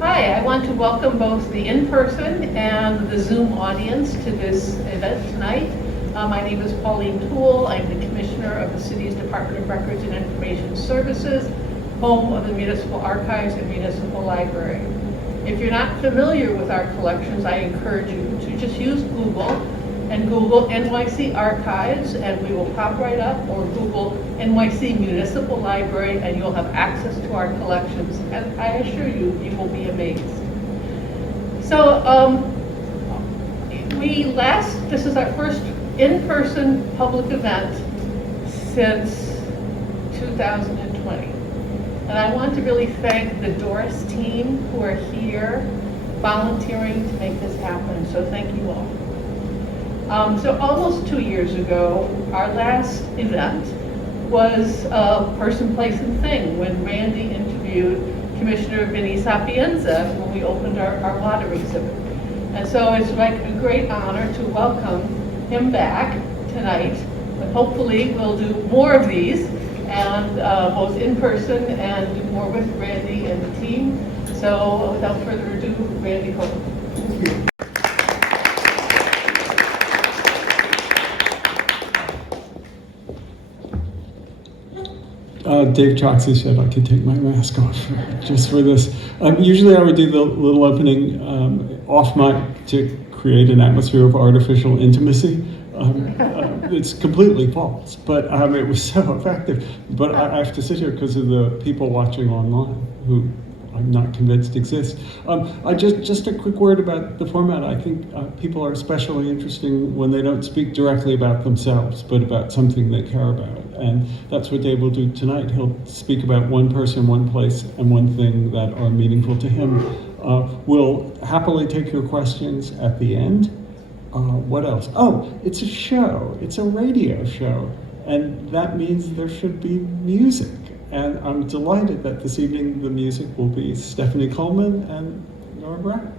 Hi, I want to welcome both the in-person and the Zoom audience to this event tonight. My name is Pauline Toole. I'm the Commissioner of the City's Department of Records and Information Services, home of the Municipal Archives and Municipal Library. If you're not familiar with our collections, I encourage you to just use Google and Google NYC Archives, and we will pop right up, or Google NYC Municipal Library, and you'll have access to our collections, and I assure you, you will be amazed. So this is our first in-person public event since 2020. And I want to really thank the Doris team who are here volunteering to make this happen, so thank you all. So almost 2 years ago, our last event was Person, Place, and Thing, when Randy interviewed Commissioner Vinnie Sapienza when we opened our water exhibit. And so it's like a great honor to welcome him back tonight. But hopefully we'll do more of these, and both in person and do more with Randy and the team. So without further ado, Randy Cohen. Thank you. Dave Chokshi said I could take my mask off just for this. Usually I would do the little opening off mic to create an atmosphere of artificial intimacy. It's completely false, but it was so effective. But I have to sit here because of the people watching online who I'm not convinced exist. Just a quick word about the format. I think people are especially interesting when they don't speak directly about themselves, but about something they care about. And that's what Dave will do tonight. He'll speak about one person, one place, and one thing that are meaningful to him. We'll happily take your questions at the end. What else? Oh, it's a show. It's a radio show. And that means there should be music. And I'm delighted that this evening the music will be Stephanie Coleman and Nora.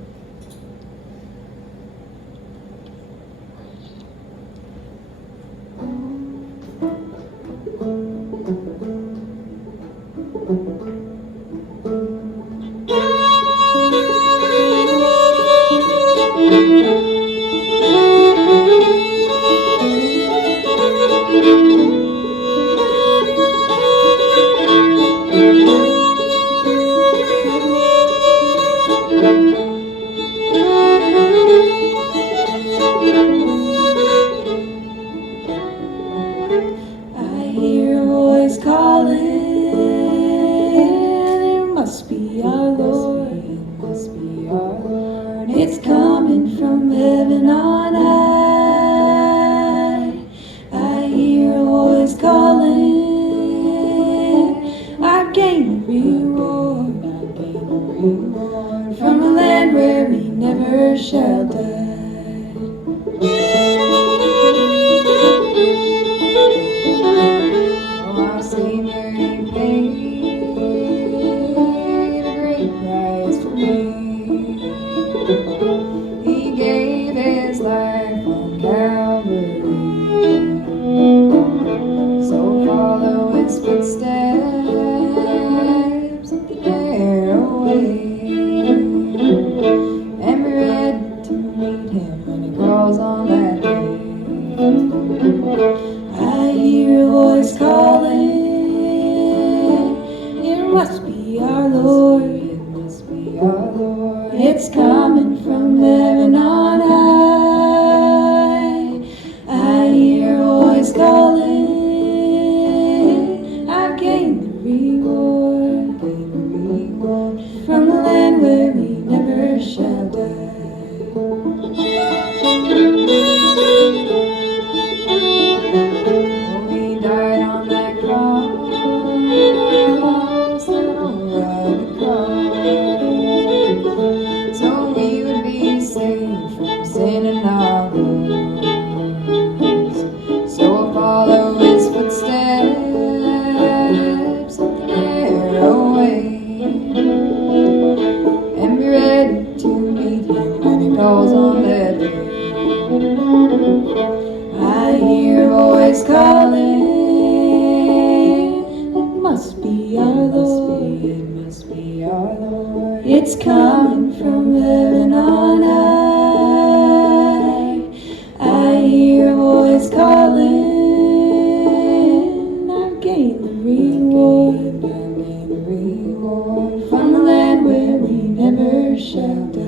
It's coming from heaven on high. I hear a voice calling. I've gained the reward. From the land where we never shall die.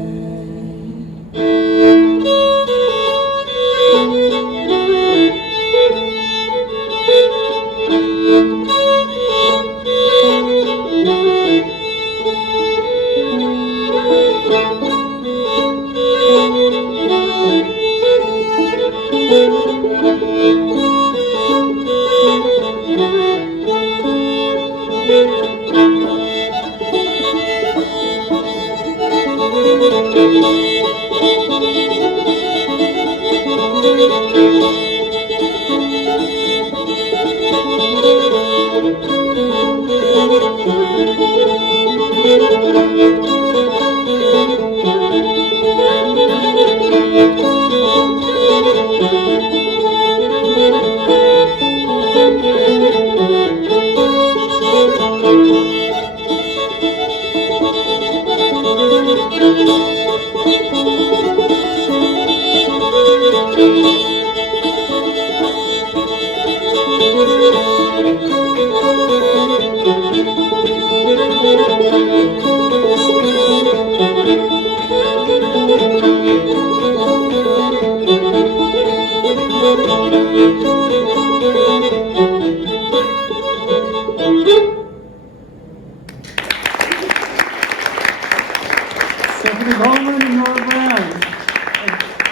Coleman and Nora.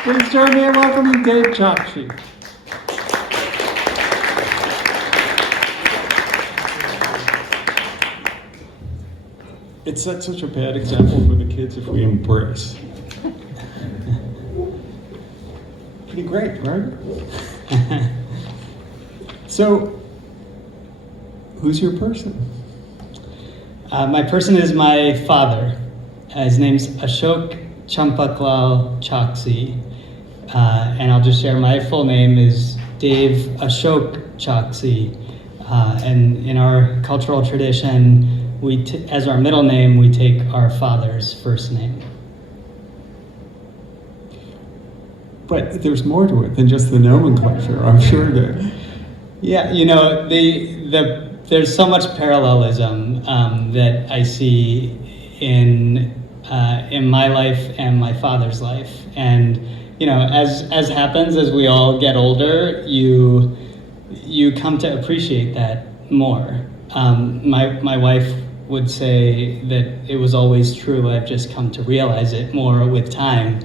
Please join me in welcoming Dave Chokshi. It sets such a bad example for the kids if we embrace. Pretty great, right? So, who's your person? My person is my father. His name's Ashok Champaklal Chokshi. And I'll just share my full name is Dave Ashok Chokshi. And in our cultural tradition, as our middle name, we take our father's first name. But there's more to it than just the nomenclature, I'm sure that. Yeah, you know, there's so much parallelism that I see in my life and my father's life. And, you know, as happens as we all get older, you come to appreciate that more. My wife would say that it was always true. I've just come to realize it more with time.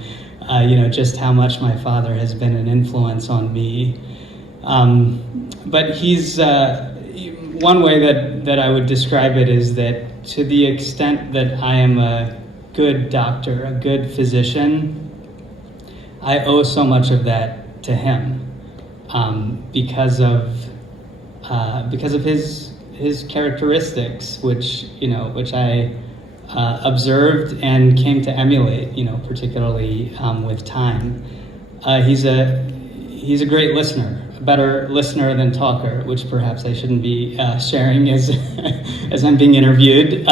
You know, just how much my father has been an influence on me. But he's, one way that I would describe it is that to the extent that I am a good doctor, a good physician, I owe so much of that to him because of his characteristics, which I observed and came to emulate, you know, particularly with time. He's a great listener, a better listener than talker, which perhaps I shouldn't be sharing as as I'm being interviewed.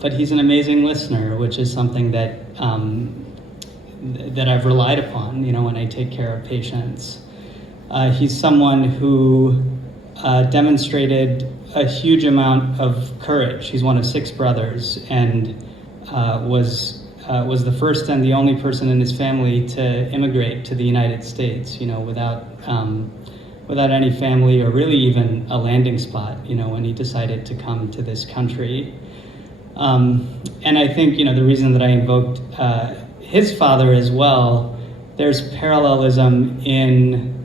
But he's an amazing listener, which is something that I've relied upon, you know, when I take care of patients. He's someone who demonstrated a huge amount of courage. He's one of 6 brothers and was the first and the only person in his family to immigrate to the United States, you know, without any family or really even a landing spot, you know, when he decided to come to this country. And I think, you know, the reason that I invoked his father as well, there's parallelism in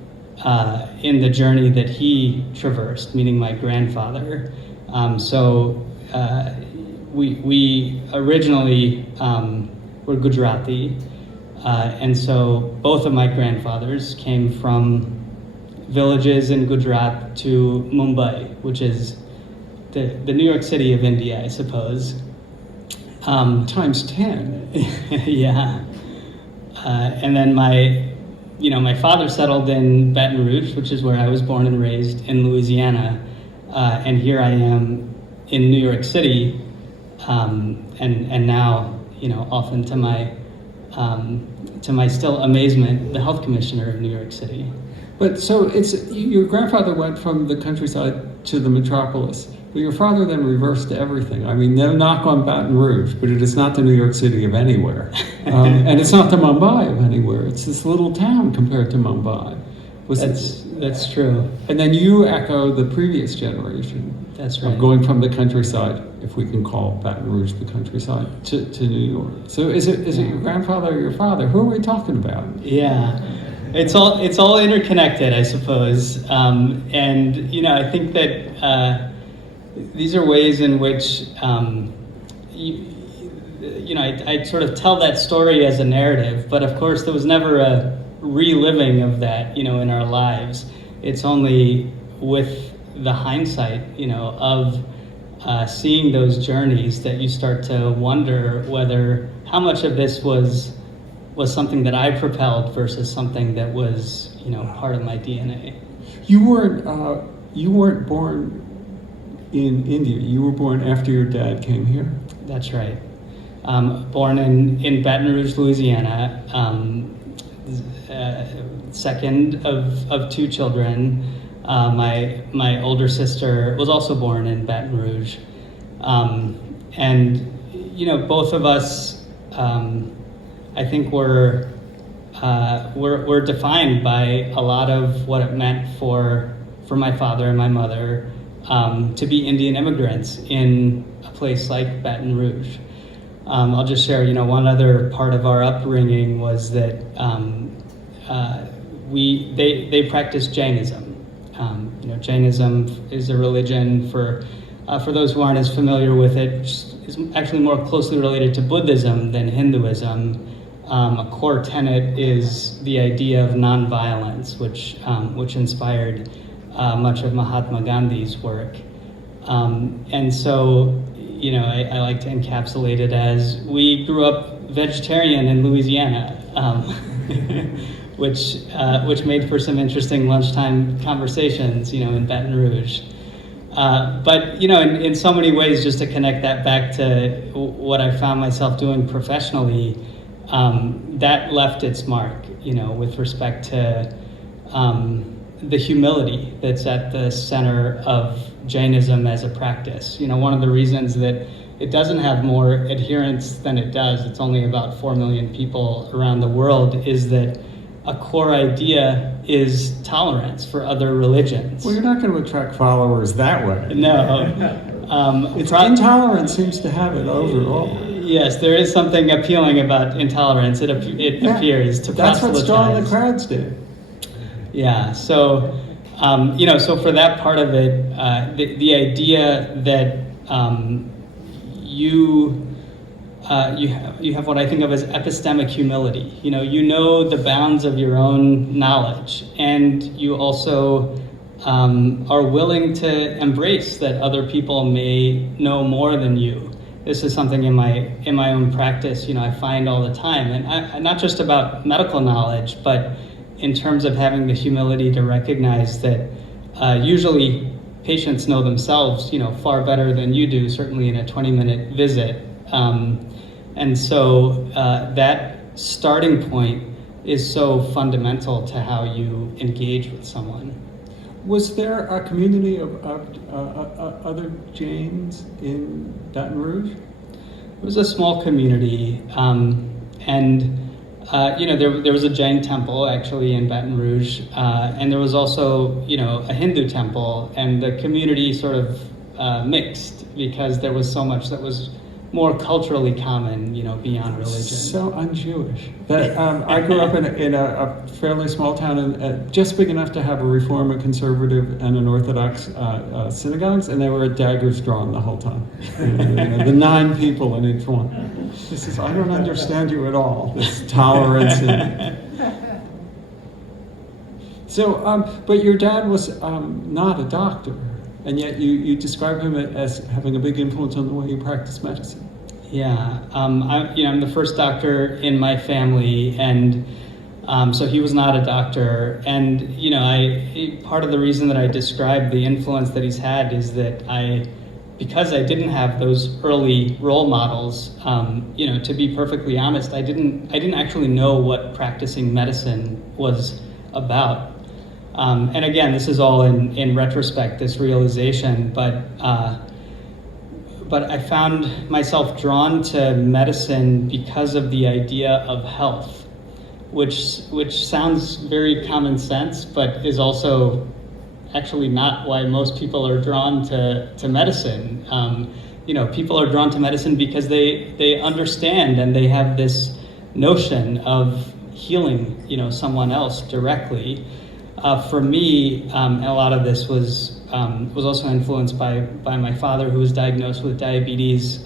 the journey that he traversed, meaning my grandfather. We originally were Gujarati, and so both of my grandfathers came from villages in Gujarat to Mumbai, which is the New York City of India, I suppose. Times 10. Yeah. And then my father settled in Baton Rouge, which is where I was born and raised in Louisiana. And here I am in New York City, and now, often to my still amazement, the health commissioner of New York City. But so your grandfather went from the countryside to the metropolis, but your father then reversed everything. I mean, no knock on Baton Rouge, but it is not the New York City of anywhere. And it's not the Mumbai of anywhere. It's this little town compared to Mumbai. That's true. And then you echo the previous generation. That's right. Of going from the countryside, if we can call Baton Rouge the countryside, to New York. So is it your grandfather or your father? Who are we talking about? Yeah. It's all interconnected, I suppose, and I think that these are ways in which I sort of tell that story as a narrative, but of course there was never a reliving of that, in our lives. It's only with the hindsight, of seeing those journeys that you start to wonder whether how much of this was something that I propelled versus something that was, part of my DNA. You weren't born in India. You were born after your dad came here. That's right. Born in Baton Rouge, Louisiana. Second of two children. My older sister was also born in Baton Rouge, and both of us. I think we're defined by a lot of what it meant for my father and my mother to be Indian immigrants in a place like Baton Rouge. I'll just share, one other part of our upbringing was that they practice Jainism. Jainism is a religion for those who aren't as familiar with it, is actually more closely related to Buddhism than Hinduism. A core tenet is the idea of nonviolence, which inspired much of Mahatma Gandhi's work. And so, I like to encapsulate it as we grew up vegetarian in Louisiana, which made for some interesting lunchtime conversations, in Baton Rouge. But in so many ways, just to connect that back to what I found myself doing professionally, that left its mark, with respect to the humility that's at the center of Jainism as a practice. One of the reasons that it doesn't have more adherents than it does, it's only about 4 million people around the world, is that a core idea is tolerance for other religions. Well, you're not going to attract followers that way. No. Intolerance seems to have it overall. Yes, there is something appealing about intolerance. It appears to proselytize. That's what's drawing the crowds to. Yeah. So, so for that part of it, the idea that you have what I think of as epistemic humility. You know the bounds of your own knowledge, and you also are willing to embrace that other people may know more than you. This is something in my own practice, I find all the time, and not just about medical knowledge, but in terms of having the humility to recognize that usually patients know themselves, far better than you do, certainly in a 20-minute visit. And so that starting point is so fundamental to how you engage with someone. Was there a community of other Jains in Baton Rouge? It was a small community, and there was a Jain temple actually in Baton Rouge, and there was also a Hindu temple, and the community sort of mixed because there was so much that was more culturally common, beyond religion. So un-Jewish. That I grew up in a fairly small town, and just big enough to have a Reform, a Conservative, and an Orthodox synagogues, and they were at daggers drawn the whole time. The 9 people in each one. I don't understand you at all. This tolerance. But your dad was not a doctor. And yet you describe him as having a big influence on the way you practice medicine. Yeah, I'm the first doctor in my family, and so he was not a doctor. And part of the reason that I describe the influence that he's had is that I because I didn't have those early role models, to be perfectly honest, I didn't actually know what practicing medicine was about. And again, this is all in retrospect, this realization, but I found myself drawn to medicine because of the idea of health, which sounds very common sense, but is also actually not why most people are drawn to medicine. People are drawn to medicine because they understand and they have this notion of healing, someone else directly. For me, a lot of this was also influenced by my father, who was diagnosed with diabetes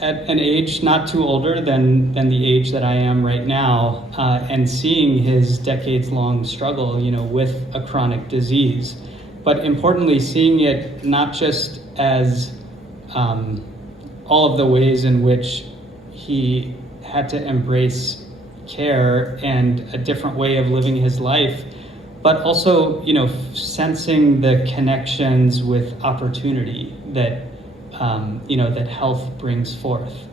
at an age not too older than the age that I am right now, and seeing his decades-long struggle, with a chronic disease. But importantly, seeing it not just as all of the ways in which he had to embrace care and a different way of living his life, but also, sensing the connections with opportunity that that health brings forth.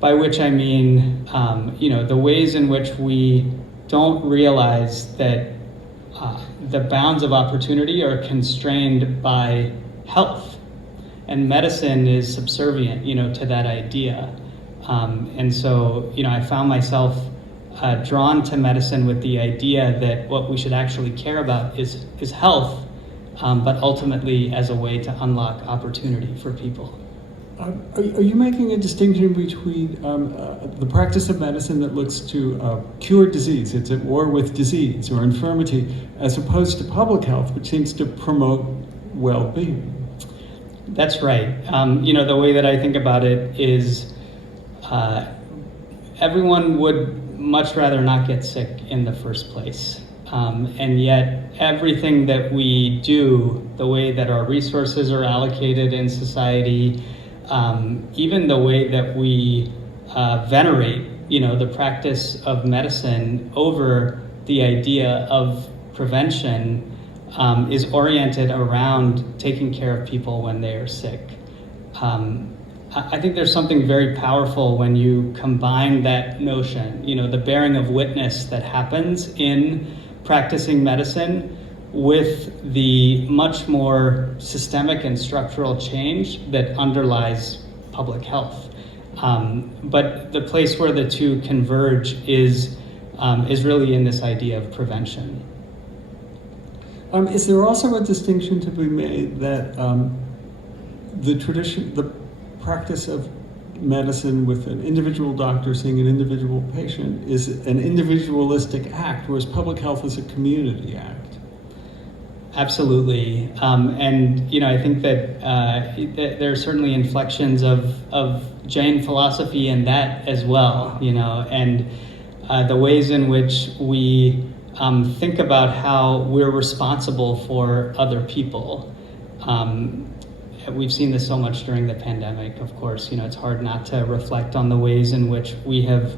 By which I mean, the ways in which we don't realize that the bounds of opportunity are constrained by health, and medicine is subservient, to that idea. And so, I found myself drawn to medicine with the idea that what we should actually care about is health, but ultimately as a way to unlock opportunity for people. Are you making a distinction between the practice of medicine that looks to cure disease, it's at war with disease or infirmity, as opposed to public health, which seems to promote well-being? That's right. The way that I think about it is everyone would much rather not get sick in the first place. And yet everything that we do, the way that our resources are allocated in society, even the way that we venerate, the practice of medicine over the idea of prevention, is oriented around taking care of people when they are sick. I think there's something very powerful when you combine that notion, the bearing of witness that happens in practicing medicine with the much more systemic and structural change that underlies public health. But the place where the two converge is really in this idea of prevention. Is there also a distinction to be made that the practice of medicine with an individual doctor seeing an individual patient is an individualistic act, whereas public health is a community act? Absolutely, and I think that there are certainly inflections of Jain philosophy in that as well. And the ways in which we think about how we're responsible for other people. We've seen this so much during the pandemic. Of course, it's hard not to reflect on the ways in which we have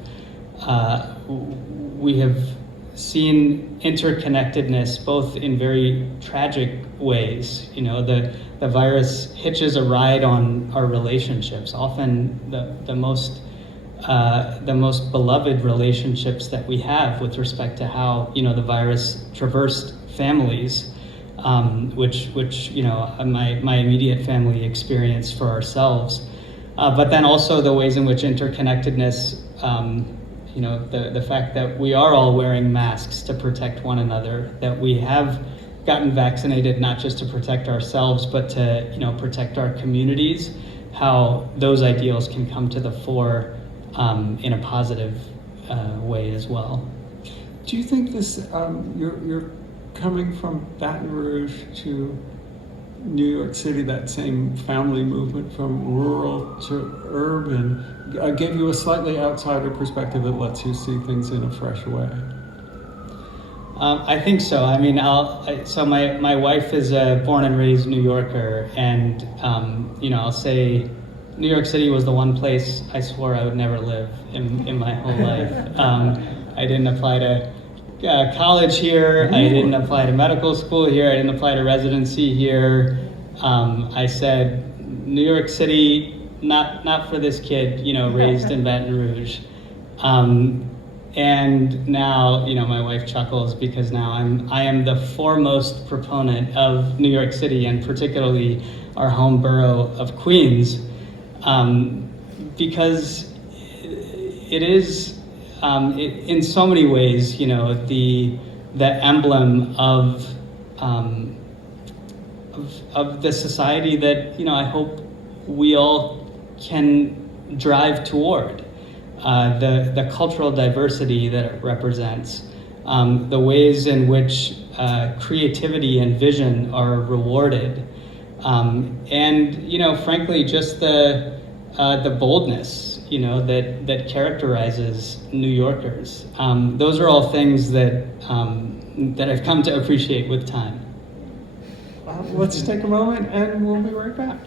seen interconnectedness, both in very tragic ways. The virus hitches a ride on our relationships, often the most beloved relationships that we have with respect to how the virus traversed families, which my immediate family experienced for ourselves, but then also the ways in which interconnectedness. The fact that we are all wearing masks to protect one another, that we have gotten vaccinated not just to protect ourselves, but to protect our communities, how those ideals can come to the fore in a positive way as well. Do you think this, you're coming from Baton Rouge to New York City, that same family movement from rural to urban, gave you a slightly outsider perspective that lets you see things in a fresh way? I think so. I mean, my wife is a born and raised New Yorker, and I'll say New York City was the one place I swore I would never live in my whole life. I didn't apply to college here. I didn't apply to medical school here. I didn't apply to residency here. I said, New York City, not for this kid, raised in Baton Rouge. And now, my wife chuckles because now I am the foremost proponent of New York City, and particularly our home borough of Queens, because it is, in so many ways, the emblem of the society that I hope we all can drive toward. The cultural diversity that it represents, the ways in which creativity and vision are rewarded, and frankly, just the boldness that characterizes New Yorkers. Those are all things that I've come to appreciate with time. Let's take a moment and we'll be right back.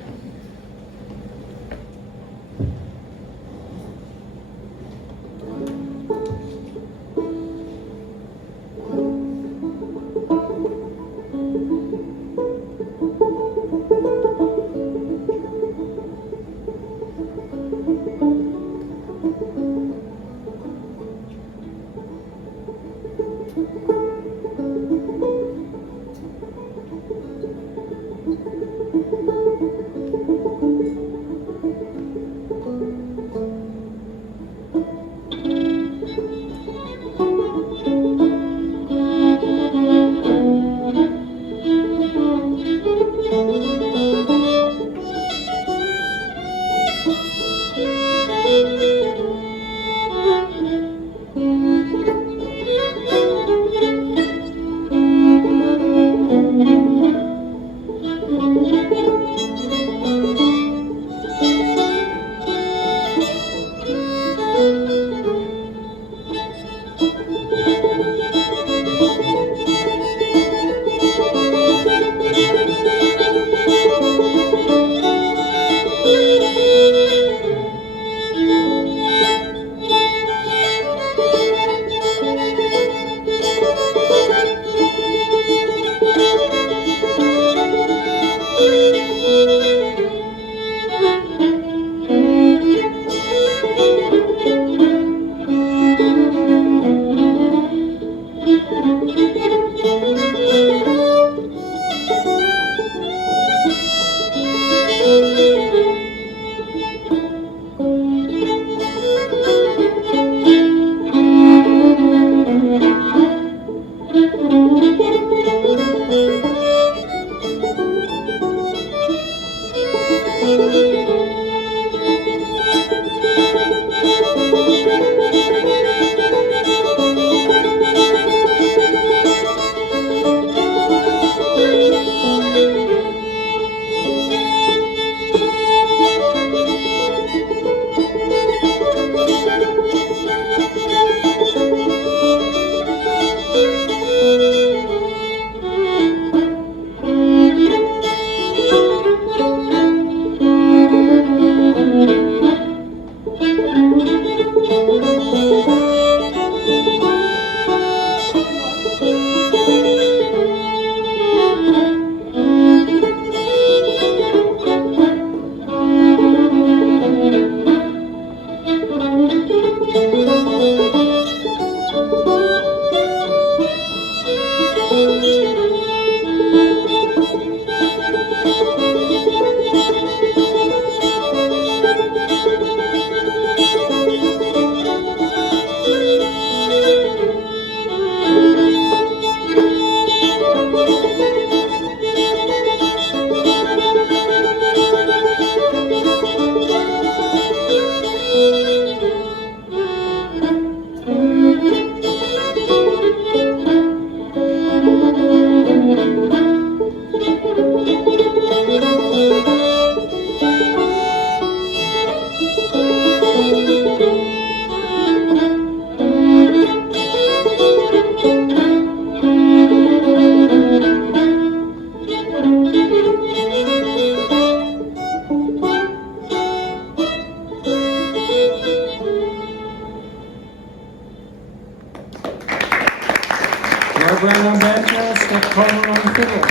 Coleman on banjo, Coleman on fiddle.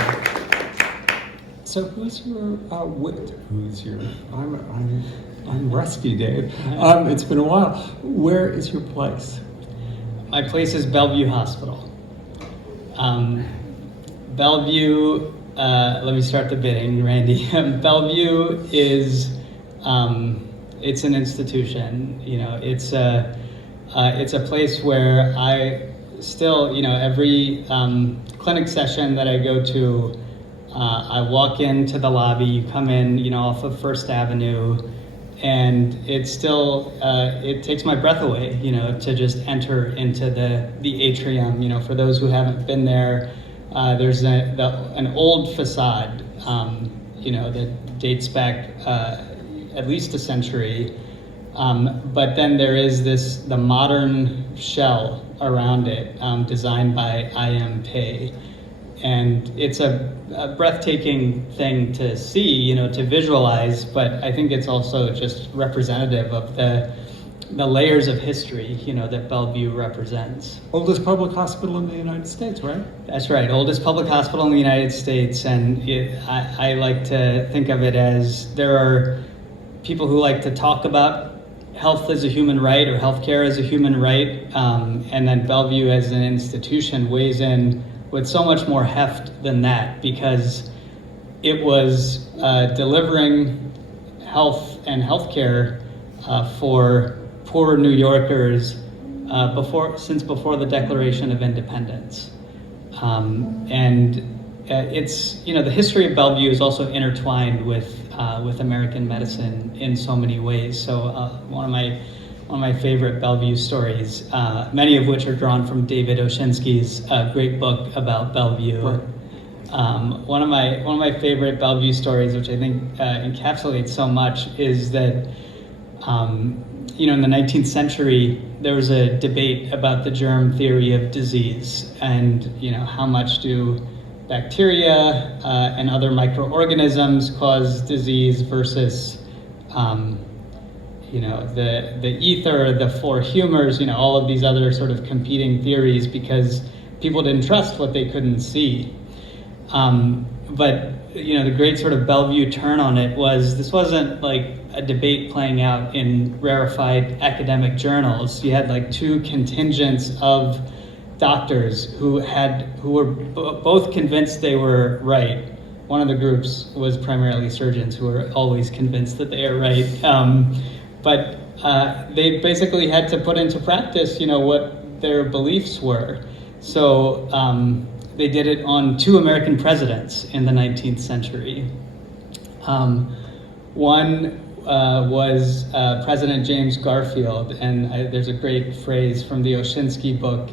So who's your I'm rusty, Dave. It's been a while. Where is your place? My place is Bellevue Hospital. Bellevue, let me start the bidding, Randy. Bellevue is, it's an institution. You know, it's a place where I still, you know, every clinic session that I go to, I walk into the lobby, you come in, you know, off of First Avenue, and it's still, it takes my breath away, you know, to just enter into the atrium. You know, for those who haven't been there, there's an old facade, you know, that dates back at least a century. But then there is the modern shell around it, designed by I.M. Pei. And it's a breathtaking thing to see, you know, to visualize, but I think it's also just representative of the layers of history, you know, that Bellevue represents. Oldest public hospital in the United States, right? That's right, oldest public hospital in the United States, and I like to think of it as there are people who like to talk about health as a human right or healthcare as a human right, and then Bellevue as an institution weighs in with so much more heft than that, because it was delivering health and healthcare for poor New Yorkers since before the Declaration of Independence. It's, you know, the history of Bellevue is also intertwined with American medicine in so many ways. So one of my favorite Bellevue stories, many of which are drawn from David Oshinsky's great book about Bellevue. Right. One of my favorite Bellevue stories, which I think encapsulates so much, is that you know, in the 19th century, there was a debate about the germ theory of disease, and you know, how much do bacteria and other microorganisms cause disease versus you know, the ether, the four humors, you know, all of these other sort of competing theories, because people didn't trust what they couldn't see. But you know, the great sort of Bellevue turn on it was, this wasn't like a debate playing out in rarefied academic journals. You had like two contingents of doctors who were both convinced they were right. One of the groups was primarily surgeons who were always convinced that they are right. But they basically had to put into practice, you know, what their beliefs were. So they did it on two American presidents in the 19th century. One was President James Garfield, and there's a great phrase from the Oshinsky book.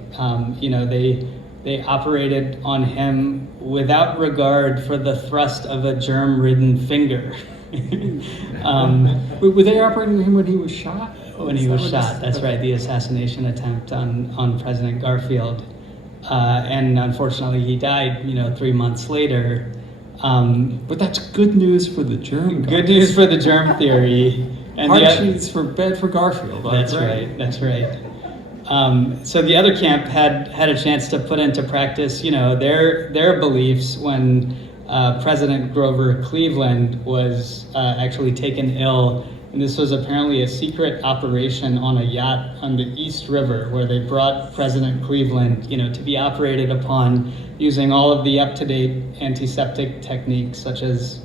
You know, they operated on him without regard for the thrust of a germ-ridden finger. Were they operating on him when he was shot? When he was shot, that's right, the assassination attempt on President Garfield. And unfortunately, he died, you know, 3 months later. But that's good news for the germ. Good news for the germ theory. And Archie's bad for Garfield. That's right. That's right. So the other camp had a chance to put into practice, you know, their beliefs when President Grover Cleveland was actually taken ill. And this was apparently a secret operation on a yacht on the East River, where they brought President Cleveland, you know, to be operated upon using all of the up-to-date antiseptic techniques, such as,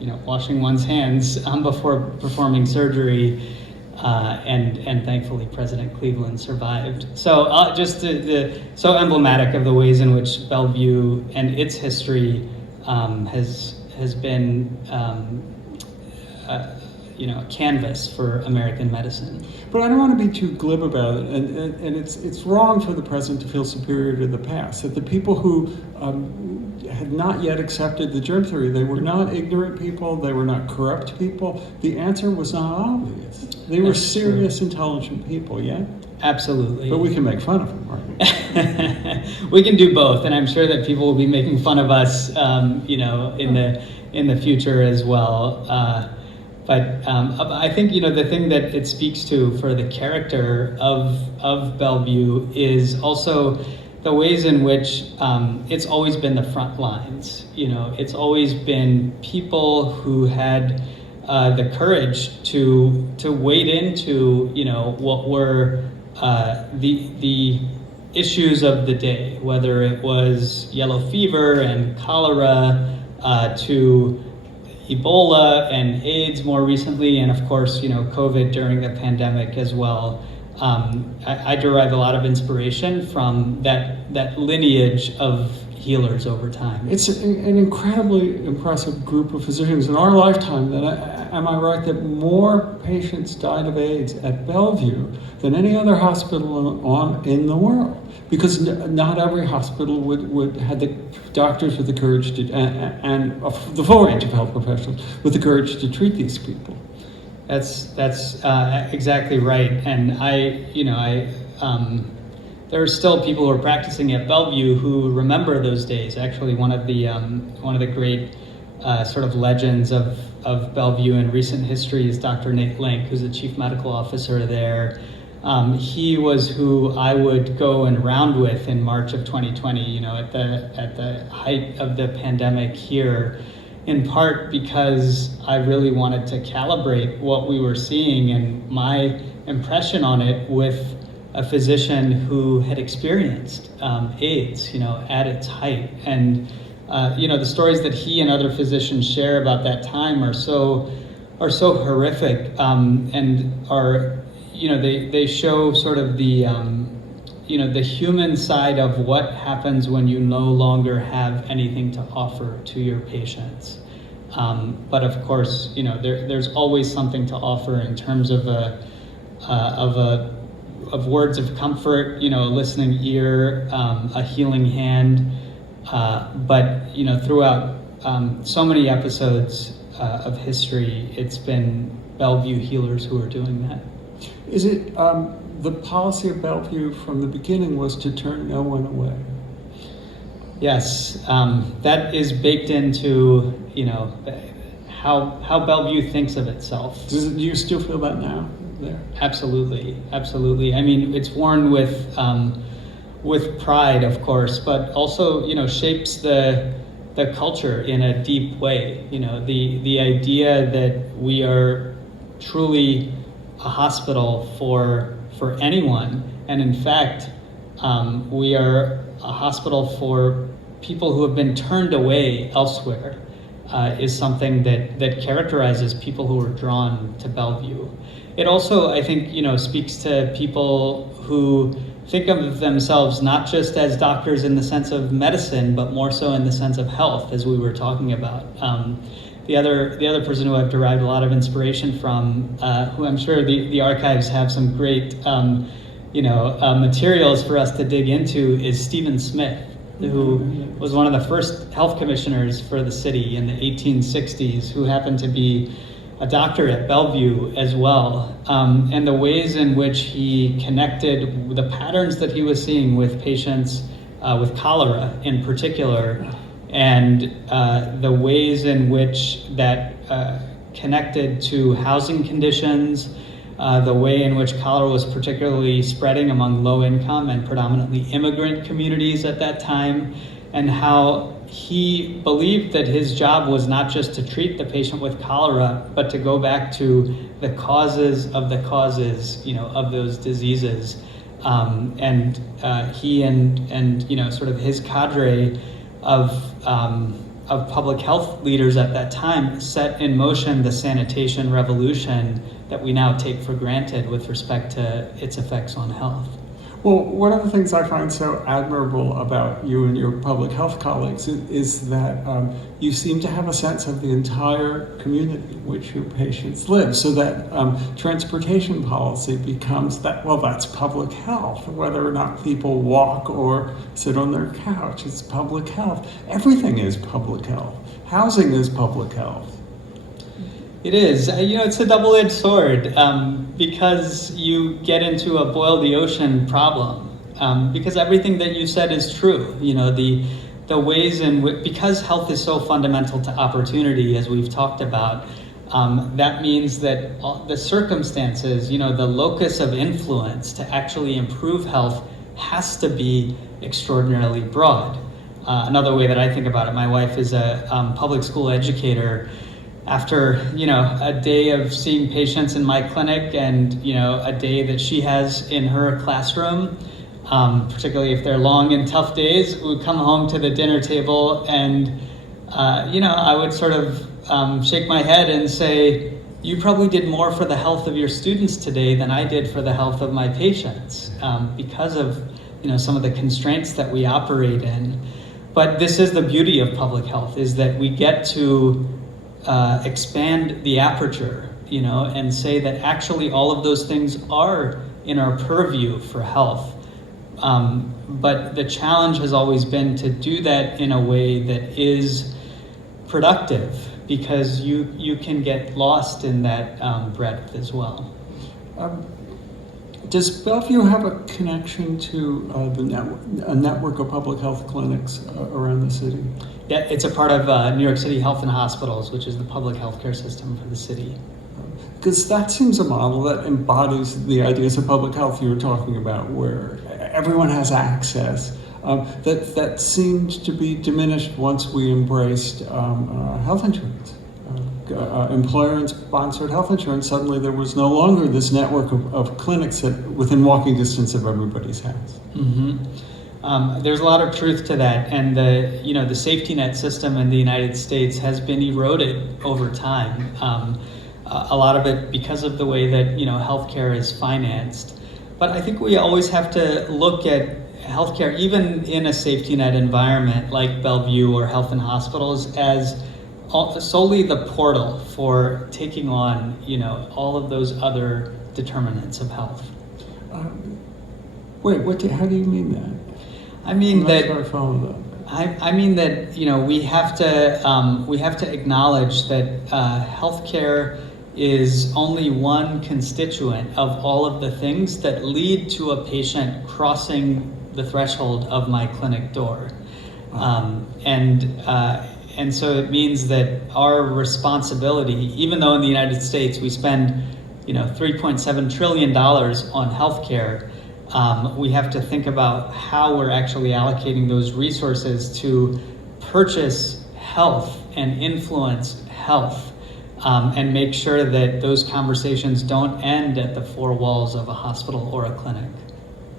you know, washing one's hands before performing surgery. And thankfully, President Cleveland survived. So just so emblematic of the ways in which Bellevue and its history has been you know, canvas for American medicine. But I don't want to be too glib about it, and it's wrong for the present to feel superior to the past. That the people who had not yet accepted the germ theory, they were not ignorant people, they were not corrupt people. The answer was not obvious. They were serious, intelligent people, yeah? Absolutely. But we can make fun of them, right? We can do both, and I'm sure that people will be making fun of us, you know, in the future as well. But I think, you know, the thing that it speaks to for the character of Bellevue is also the ways in which it's always been the front lines. It's always been people who had the courage to wade into what were the issues of the day, whether it was yellow fever and cholera to Ebola and AIDS more recently, and of course, COVID during the pandemic as well. I derive a lot of inspiration from that lineage of healers over time. It's an incredibly impressive group of physicians. In our lifetime, am I right that more patients died of AIDS at Bellevue than any other hospital in the world? Because not every hospital would have the doctors with the courage to, and the full range of health professionals with the courage to treat these people. That's exactly right. And there are still people who are practicing at Bellevue who remember those days. Actually, one of the great sort of legends of Bellevue in recent history is Dr. Nate Link, who's the chief medical officer there. He was who I would go and round with in March of 2020. At the height of the pandemic here, in part because I really wanted to calibrate what we were seeing and my impression on it with a physician who had experienced AIDS, at its height. And, the stories that he and other physicians share about that time are so horrific, and are, they show sort of the human side of what happens when you no longer have anything to offer to your patients. But of course, there's always something to offer in terms of of words of comfort, a listening ear, a healing hand. But throughout so many episodes of history, it's been Bellevue healers who are doing that. Is it the policy of Bellevue from the beginning was to turn no one away? Yes, that is baked into how Bellevue thinks of itself. Do you still feel that now? There. Absolutely. I mean, it's worn with pride, of course, but also shapes the culture in a deep way. The idea that we are truly a hospital for anyone, and in fact, we are a hospital for people who have been turned away elsewhere, is something that characterizes people who are drawn to Bellevue. It also, I think, speaks to people who think of themselves not just as doctors in the sense of medicine, but more so in the sense of health, as we were talking about. The other person who I've derived a lot of inspiration from, who I'm sure the archives have some great materials for us to dig into, is Stephen Smith, who was one of the first health commissioners for the city in the 1860s, who happened to be a doctor at Bellevue as well, and the ways in which he connected the patterns that he was seeing with patients with cholera in particular, and the ways in which that connected to housing conditions, the way in which cholera was particularly spreading among low-income and predominantly immigrant communities at that time, and how he believed that his job was not just to treat the patient with cholera, but to go back to the causes of of those diseases. And he and sort of his cadre of public health leaders at that time set in motion the sanitation revolution that we now take for granted with respect to its effects on health. Well, one of the things I find so admirable about you and your public health colleagues is that you seem to have a sense of the entire community in which your patients live, so that transportation policy becomes that's public health. Whether or not people walk or sit on their couch, it's public health. Everything is public health. Housing is public health. It is. It's a double-edged sword because you get into a boil the ocean problem because everything that you said is true. The ways in which, because health is so fundamental to opportunity, as we've talked about, that means that the circumstances, the locus of influence to actually improve health has to be extraordinarily broad. Another way that I think about it, my wife is a public school educator. After a day of seeing patients in my clinic and a day that she has in her classroom, particularly if they're long and tough days, we would come home to the dinner table and I would sort of shake my head and say, you probably did more for the health of your students today than I did for the health of my patients, because of some of the constraints that we operate in. But this is the beauty of public health, is that we get to expand the aperture, and say that actually all of those things are in our purview for health. But the challenge has always been to do that in a way that is productive, because you can get lost in that breadth as well. Does Bellevue have a connection to a network of public health clinics around the city? Yeah, it's a part of New York City Health and Hospitals, which is the public healthcare system for the city. Because that seems a model that embodies the ideas of public health you were talking about, where everyone has access. That seemed to be diminished once we embraced health insurance. Employer-sponsored health insurance. Suddenly there was no longer this network of clinics within walking distance of everybody's house. Mm-hmm. There's a lot of truth to that, and the safety net system in the United States has been eroded over time. A lot of it because of the way that healthcare is financed. But I think we always have to look at healthcare, even in a safety net environment like Bellevue or Health and Hospitals, as solely the portal for taking on, all of those other determinants of health. Wait, how do you mean that? I mean that. I'm not sure I follow that. I mean that we have to acknowledge that healthcare is only one constituent of all of the things that lead to a patient crossing the threshold of my clinic door, and so it means that our responsibility, even though in the United States we spend $3.7 trillion on healthcare, we have to think about how we're actually allocating those resources to purchase health and influence health, and make sure that those conversations don't end at the four walls of a hospital or a clinic.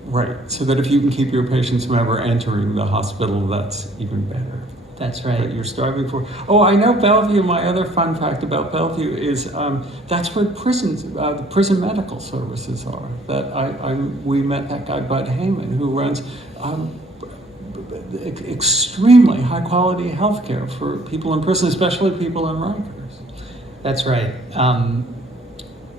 Right, so that if you can keep your patients from ever entering the hospital, that's even better. That's right. That you're striving for. Oh, I know Bellevue. My other fun fact about Bellevue is that's where the prison medical services are. We met that guy Bud Heyman, who runs extremely high quality healthcare for people in prison, especially people in Rikers. That's right.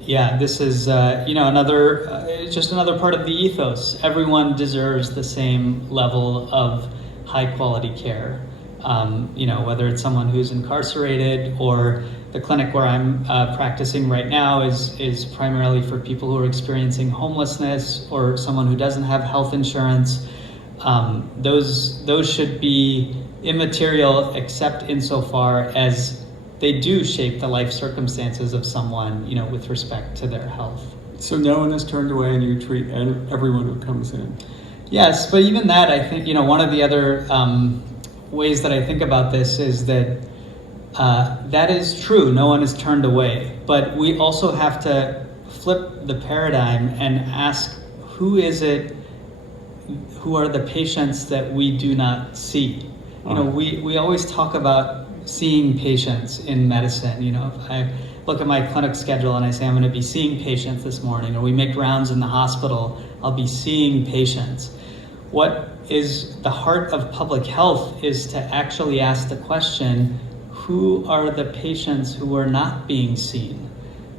Yeah, this is just another part of the ethos. Everyone deserves the same level of high quality care. Whether it's someone who's incarcerated, or the clinic where I'm practicing right now is primarily for people who are experiencing homelessness, or someone who doesn't have health insurance. Those should be immaterial, except insofar as they do shape the life circumstances of someone, with respect to their health. So no one is turned away, and you treat everyone who comes in. Yes, but even that, I think, one of the other ways that I think about this is that that is true. No one is turned away, but we also have to flip the paradigm and ask, who are the patients that we do not see? We always talk about seeing patients in medicine. If I look at my clinic schedule and I say I'm going to be seeing patients this morning, or we make rounds in the hospital, I'll be seeing patients. What is the heart of public health is to actually ask the question, who are the patients who are not being seen?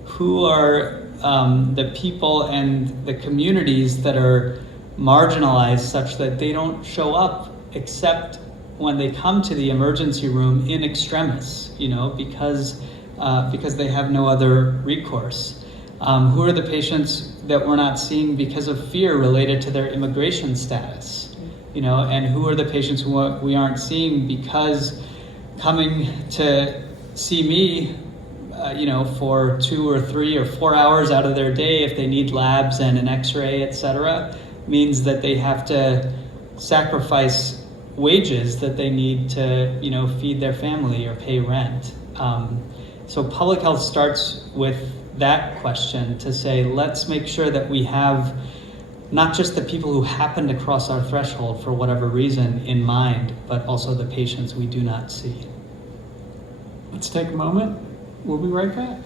Who are the people and the communities that are marginalized such that they don't show up except when they come to the emergency room in extremis, because they have no other recourse? Who are the patients that we're not seeing because of fear related to their immigration status? And who are the patients who we aren't seeing because coming to see me, for 2 or 3 or 4 hours out of their day, if they need labs and an x-ray, etc., means that they have to sacrifice wages that they need to, feed their family or pay rent. So public health starts with that question to say, let's make sure that we have not just the people who happen to cross our threshold for whatever reason in mind, but also the patients we do not see. Let's take a moment. We'll be right back.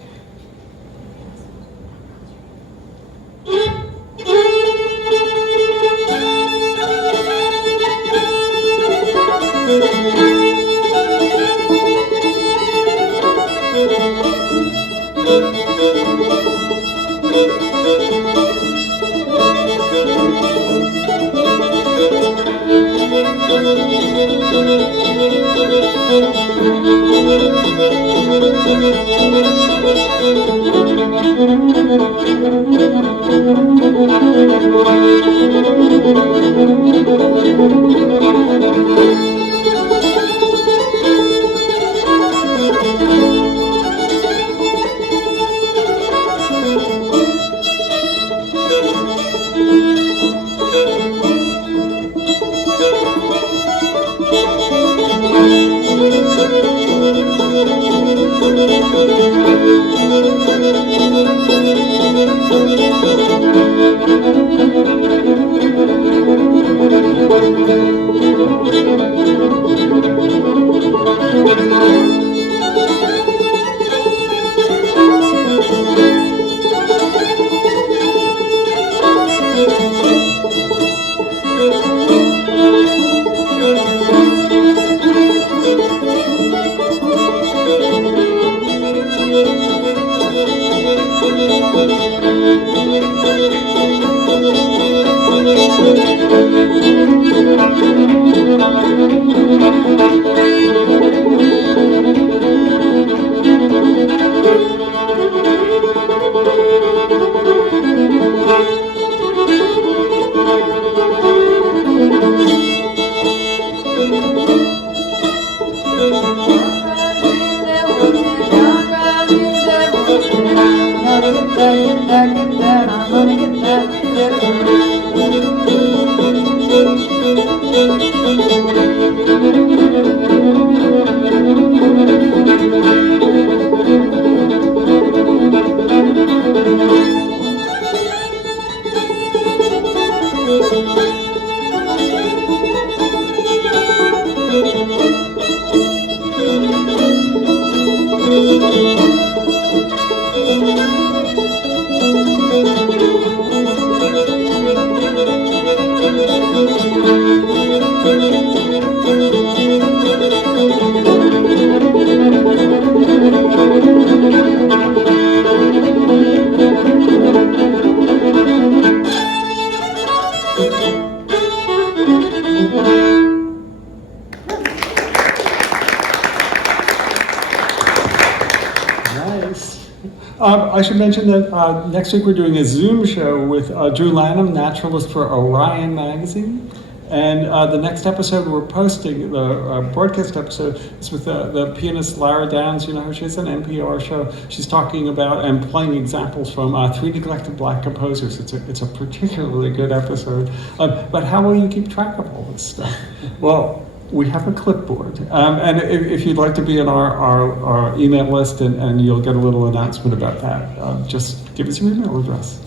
I should mention that next week we're doing a Zoom show with Drew Lanham, naturalist for Orion magazine. And the next episode we're posting, the broadcast episode, is with the pianist Lara Downs. You know her, she has an NPR show. She's talking about and playing examples from 3 neglected black composers. It's a particularly good episode. But how will you keep track of all this stuff? Well, we have a clipboard. And if you'd like to be on our email list and you'll get a little announcement about that, just give us your email address.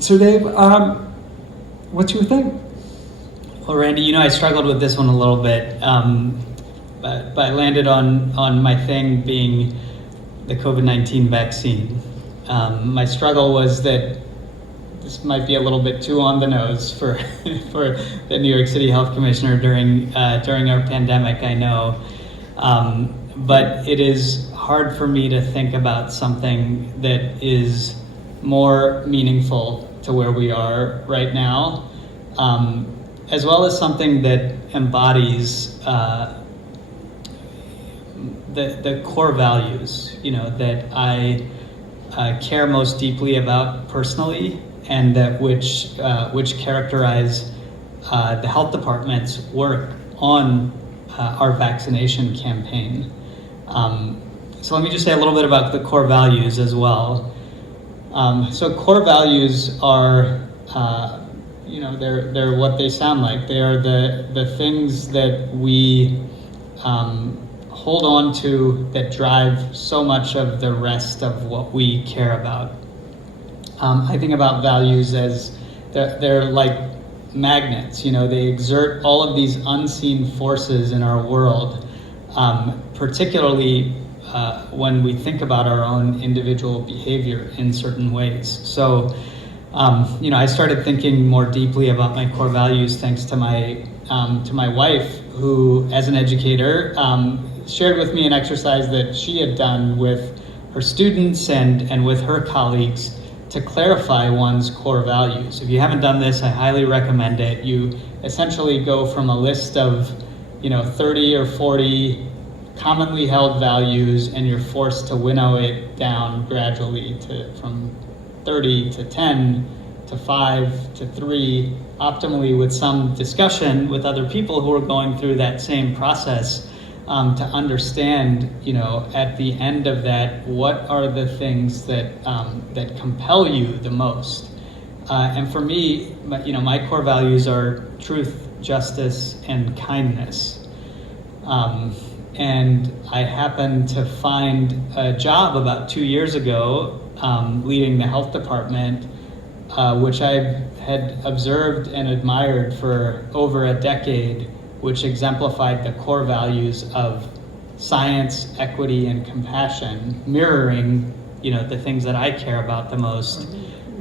So Dave, what's your thing? Well, Randy, I struggled with this one a little bit, but I landed on my thing being the COVID-19 vaccine. My struggle was that this might be a little bit too on the nose for the New York City Health Commissioner during our pandemic, I know. But it is hard for me to think about something that is more meaningful to where we are right now, as well as something that embodies the core values, that I care most deeply about personally, and that which characterize the health department's work on our vaccination campaign. So let me just say a little bit about the core values as well. So core values are they're what they sound like. They are the things that we hold on to that drive so much of the rest of what we care about. I think about values as they're like magnets. They exert all of these unseen forces in our world, particularly when we think about our own individual behavior in certain ways. So, I started thinking more deeply about my core values thanks to my wife, who, as an educator, shared with me an exercise that she had done with her students and with her colleagues to clarify one's core values. If you haven't done this, I highly recommend it. You essentially go from a list of 30 or 40 commonly held values, and you're forced to winnow it down gradually from 30 to 10 to 5 to 3, optimally with some discussion with other people who are going through that same process, to understand, at the end of that, what are the things that compel you the most. And for me, my core values are truth, justice, and kindness. And I happened to find a job about 2 years ago, leading the health department, which I had observed and admired for over a decade, which exemplified the core values of science, equity, and compassion, mirroring, the things that I care about the most,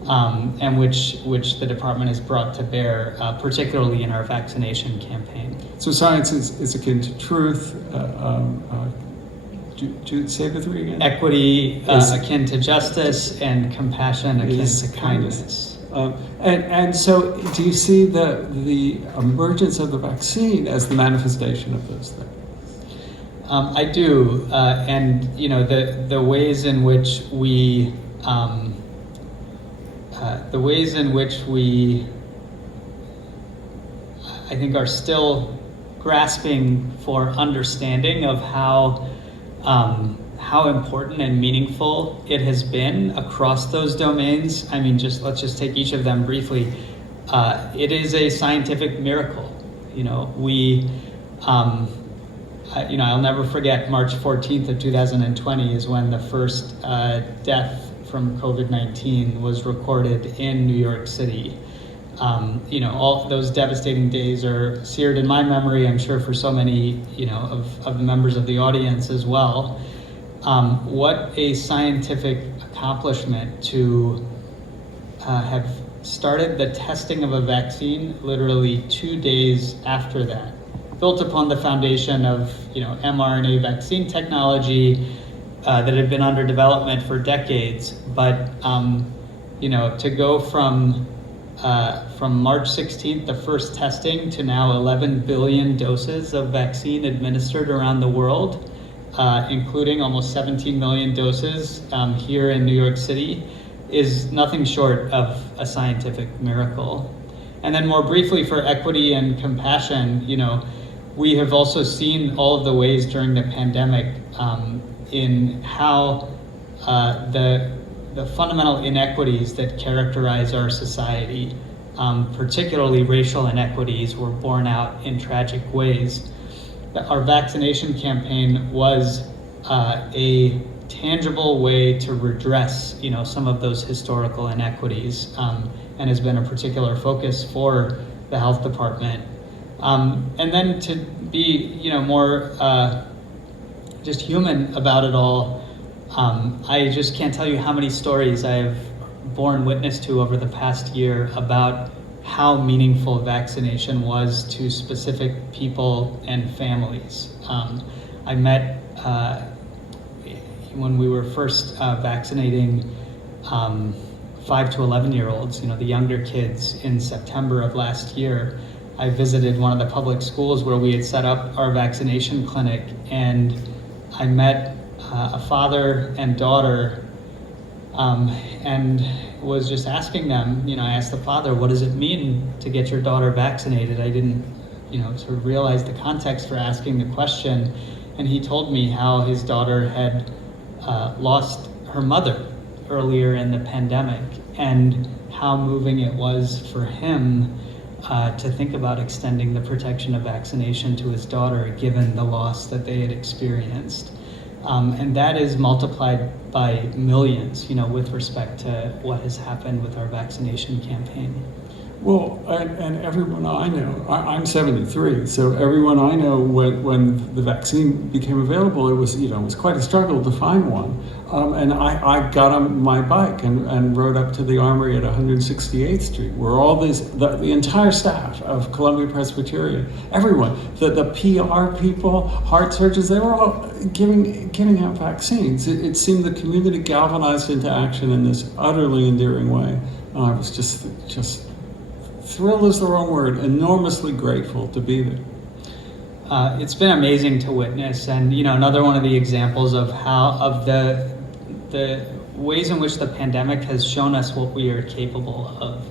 and which the department has brought to bear, particularly in our vaccination campaign. So science is akin to truth. Do you say the three again? Equity akin to justice, and compassion akin to kindness. And so, do you see the emergence of the vaccine as the manifestation of those things? I do, and the ways in which we I think are still grasping for understanding of how important and meaningful it has been across those domains. I mean, let's just take each of them briefly. It is a scientific miracle. I'll never forget March 14th of 2020 is when the first death from COVID-19 was recorded in New York City. All those devastating days are seared in my memory, I'm sure for so many, of the members of the audience as well. What a scientific accomplishment to have started the testing of a vaccine literally 2 days after that, built upon the foundation of mRNA vaccine technology that had been under development for decades. But to go from March 16th, the first testing, to now 11 billion doses of vaccine administered around the world, including almost 17 million doses here in New York City, is nothing short of a scientific miracle. And then more briefly, for equity and compassion, we have also seen all of the ways during the pandemic in how the fundamental inequities that characterize our society, particularly racial inequities, were borne out in tragic ways. Our vaccination campaign was a tangible way to redress, some of those historical inequities, and has been a particular focus for the health department. And then to be, more just human about it all, I just can't tell you how many stories I have borne witness to over the past year about how meaningful vaccination was to specific people and families. I met, when we were first vaccinating 5 to 11-year-olds, the younger kids, in September of last year, I visited one of the public schools where we had set up our vaccination clinic, and I met a father and daughter, and was just asking them, I asked the father, what does it mean to get your daughter vaccinated? I didn't, sort of realize the context for asking the question. And he told me how his daughter had lost her mother earlier in the pandemic, and how moving it was for him to think about extending the protection of vaccination to his daughter, given the loss that they had experienced. And that is multiplied by millions, with respect to what has happened with our vaccination campaign. Well, and everyone I know, I'm 73, so everyone I know, when the vaccine became available, it was quite a struggle to find one. And I got on my bike and rode up to the Armory at 168th Street, where all the entire staff of Columbia Presbyterian, everyone, the PR people, heart surgeons, they were all giving out vaccines. It seemed the community galvanized into action in this utterly endearing way. I was just thrilled is the wrong word, enormously grateful to be there. It's been amazing to witness, and another one of the examples of the ways in which the pandemic has shown us what we are capable of.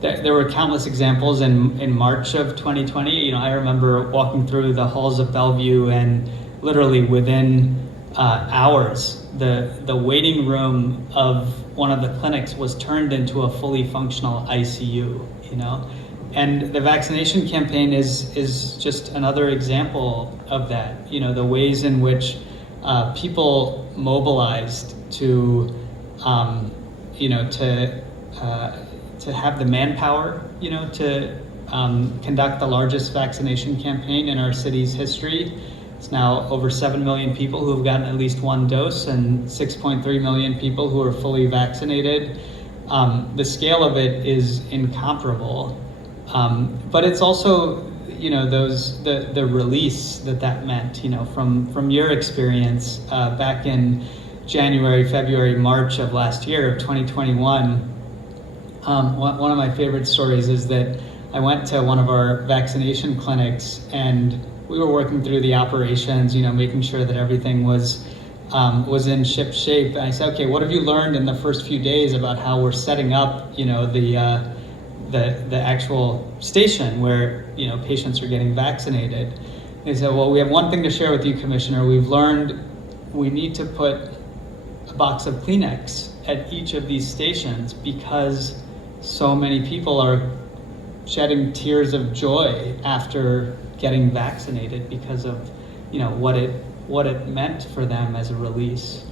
There were countless examples in March of 2020. I remember walking through the halls of Bellevue, and literally within hours, the waiting room of one of the clinics was turned into a fully functional ICU, And the vaccination campaign is just another example of that. The ways in which people mobilized to have the manpower, to conduct the largest vaccination campaign in our city's history. It's now over 7 million people who have gotten at least one dose, and 6.3 million people who are fully vaccinated. The scale of it is incomparable. But it's also, the release that meant, from your experience back in January, February, March of last year of 2021. One of my favorite stories is that I went to one of our vaccination clinics, and we were working through the operations, making sure that everything was in ship shape. And I said, okay, what have you learned in the first few days about how we're setting up, the actual station where, patients are getting vaccinated? They said, well, we have one thing to share with you, Commissioner. We've learned we need to put a box of Kleenex at each of these stations because so many people are shedding tears of joy after getting vaccinated because of, what it meant for them as a release.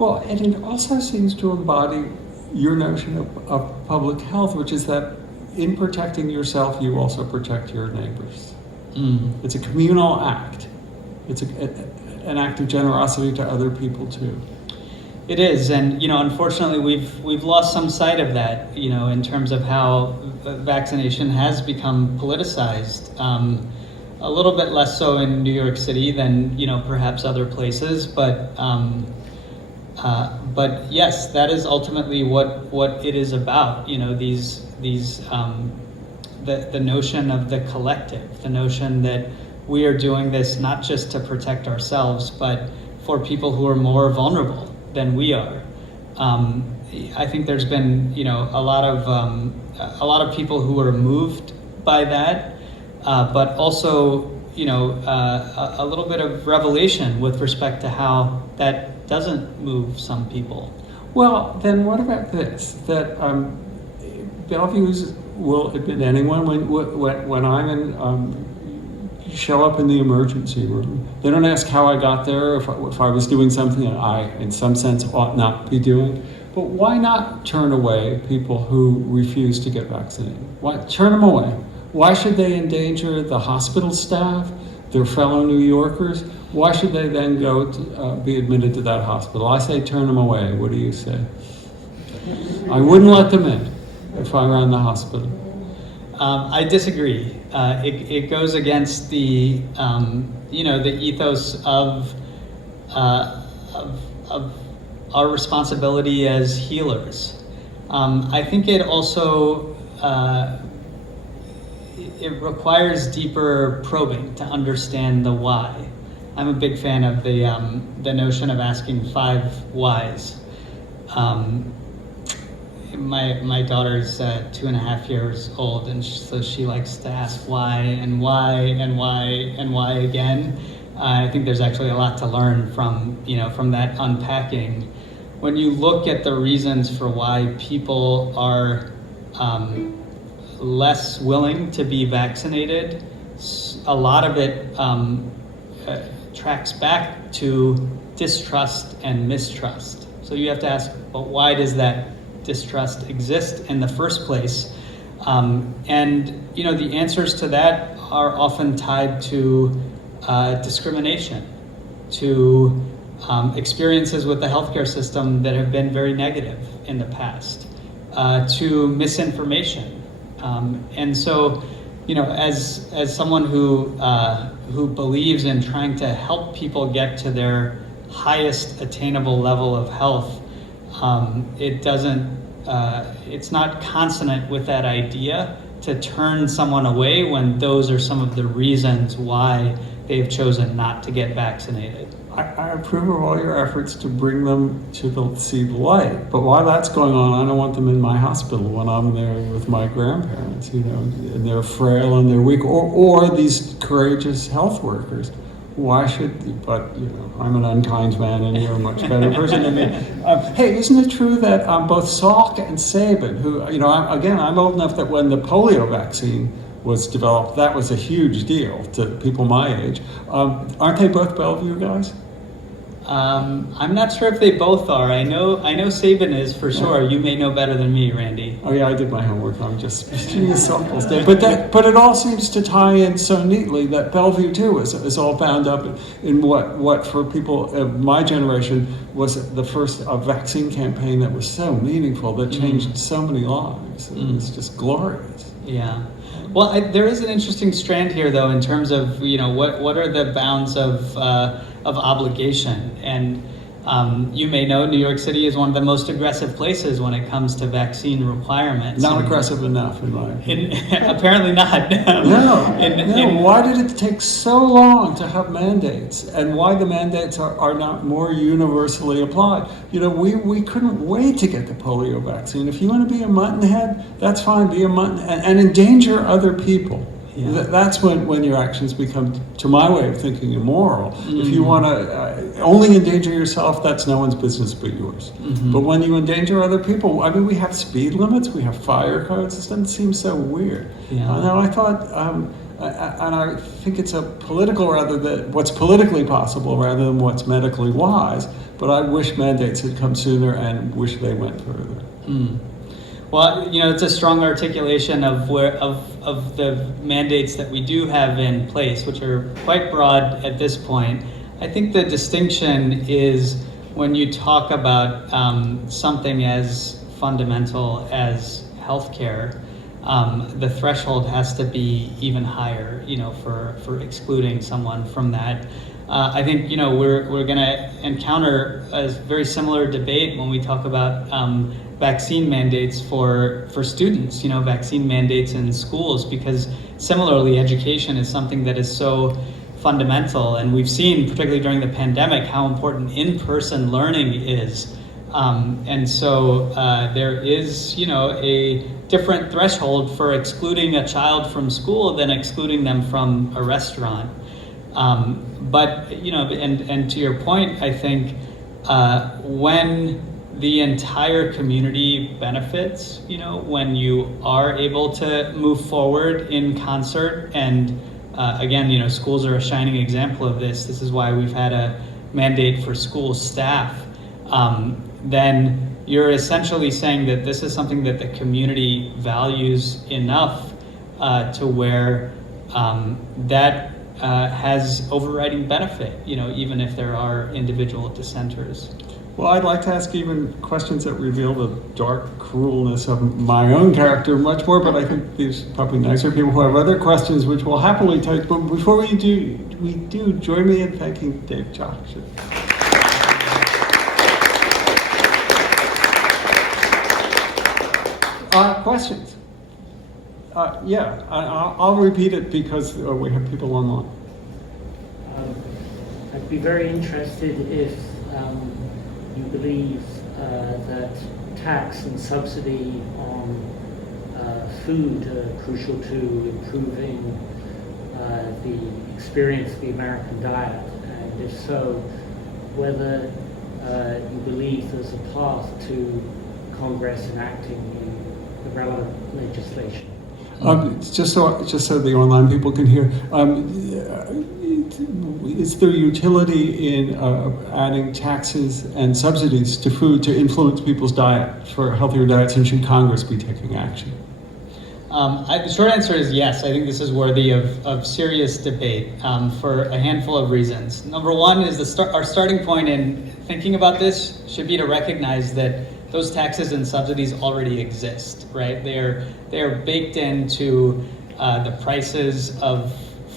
Well, and it also seems to embody your notion of public health, which is that in protecting yourself, you also protect your neighbors. It's a communal act. It's an act of generosity to other people too. It is, and unfortunately, we've lost some sight of that. In terms of how vaccination has become politicized. A little bit less so in New York City than perhaps other places, but yes, that is ultimately what it is about. The notion of the collective, the notion that we are doing this not just to protect ourselves, but for people who are more vulnerable than we are. I think there's been a lot of people who are moved by that, but also a little bit of revelation with respect to how that doesn't move some people. Well, then what about this? That Bellevue's will admit anyone when I'm in. Show up in the emergency room. They don't ask how I got there, if I was doing something that I, in some sense, ought not be doing. But why not turn away people who refuse to get vaccinated? Why turn them away? Why should they endanger the hospital staff, their fellow New Yorkers? Why should they then go to, be admitted to that hospital? I say turn them away. What do you say? I wouldn't let them in if I ran the hospital. I disagree. It goes against the the ethos of our responsibility as healers. I think it also it requires deeper probing to understand the why. I'm a big fan of the notion of asking 5 whys. My daughter's 2.5 years old, and so she likes to ask why and why and why and why again. I think there's actually a lot to learn from that unpacking. when you look at the reasons for why people are less willing to be vaccinated, a lot of it tracks back to distrust and mistrust. So you have to ask, well, why does that distrust exist in the first place? And the answers to that are often tied to discrimination, to experiences with the healthcare system that have been very negative in the past, to misinformation. And so, as someone who believes in trying to help people get to their highest attainable level of health, it's not consonant with that idea to turn someone away when those are some of the reasons why they've chosen not to get vaccinated. I approve of all your efforts to bring them to see the light, but while that's going on, I don't want them in my hospital when I'm there with my grandparents, and they're frail and they're weak, or these courageous health workers. Why should, but I'm an unkind man and you're a much better person than me. Hey, isn't it true that both Salk and Sabin, who, I'm old enough that when the polio vaccine was developed, that was a huge deal to people my age. Aren't they both Bellevue guys? I'm not sure if they both are. I know Sabin is for sure. You may know better than me, Randy. Oh yeah, I did my homework. I'm just shooting a softball day. But it all seems to tie in so neatly that Bellevue too is all bound up in what for people of my generation was the first vaccine campaign that was so meaningful, that changed so many lives. It was just glorious. Yeah. Well, there is an interesting strand here, though, in terms of what are the bounds of obligation. And you may know New York City is one of the most aggressive places when it comes to vaccine requirements. Not aggressive enough, in my opinion. Apparently not. No. Why did it take so long to have mandates, and why the mandates are not more universally applied? We couldn't wait to get the polio vaccine. If you want to be a muttonhead, that's fine, be a muttonhead, and endanger other people. Yeah. That's when your actions become, to my way of thinking, immoral. If you want to only endanger yourself, that's no one's business but yours. But when you endanger other people, we have speed limits, we have fire codes. This doesn't seem so weird. Yeah. Now I thought, and I think it's a political rather than what's politically possible rather than what's medically wise. But I wish mandates had come sooner and wish they went further. Well, it's a strong articulation of the mandates that we do have in place, which are quite broad at this point. I think the distinction is when you talk about something as fundamental as healthcare, the threshold has to be even higher, for excluding someone from that. I think we're going to encounter a very similar debate when we talk about vaccine mandates for students, vaccine mandates in schools, because similarly education is something that is so fundamental, and we've seen, particularly during the pandemic, how important in-person learning is. And so there is, a different threshold for excluding a child from school than excluding them from a restaurant. But, and to your point, I think when the entire community benefits, when you are able to move forward in concert, and again, schools are a shining example of this. This is why we've had a mandate for school staff. Then you're essentially saying that this is something that the community values enough to where that has overriding benefit, even if there are individual dissenters. Well, I'd like to ask even questions that reveal the dark cruelness of my own character much more, but I think these are probably nicer people who have other questions, which we'll happily take. But before we do, join me in thanking Dave Chokshi. Questions? I'll repeat it because we have people online. I'd be very interested if you believe that tax and subsidy on food are crucial to improving the experience of the American diet, and if so, whether you believe there's a path to Congress enacting the relevant legislation. Just so the online people can hear, is there utility in adding taxes and subsidies to food to influence people's diet for healthier diets, and should Congress be taking action? The short answer is yes. I think this is worthy of serious debate for a handful of reasons. Number one is our starting point in thinking about this should be to recognize that those taxes and subsidies already exist, right? They are baked into the prices of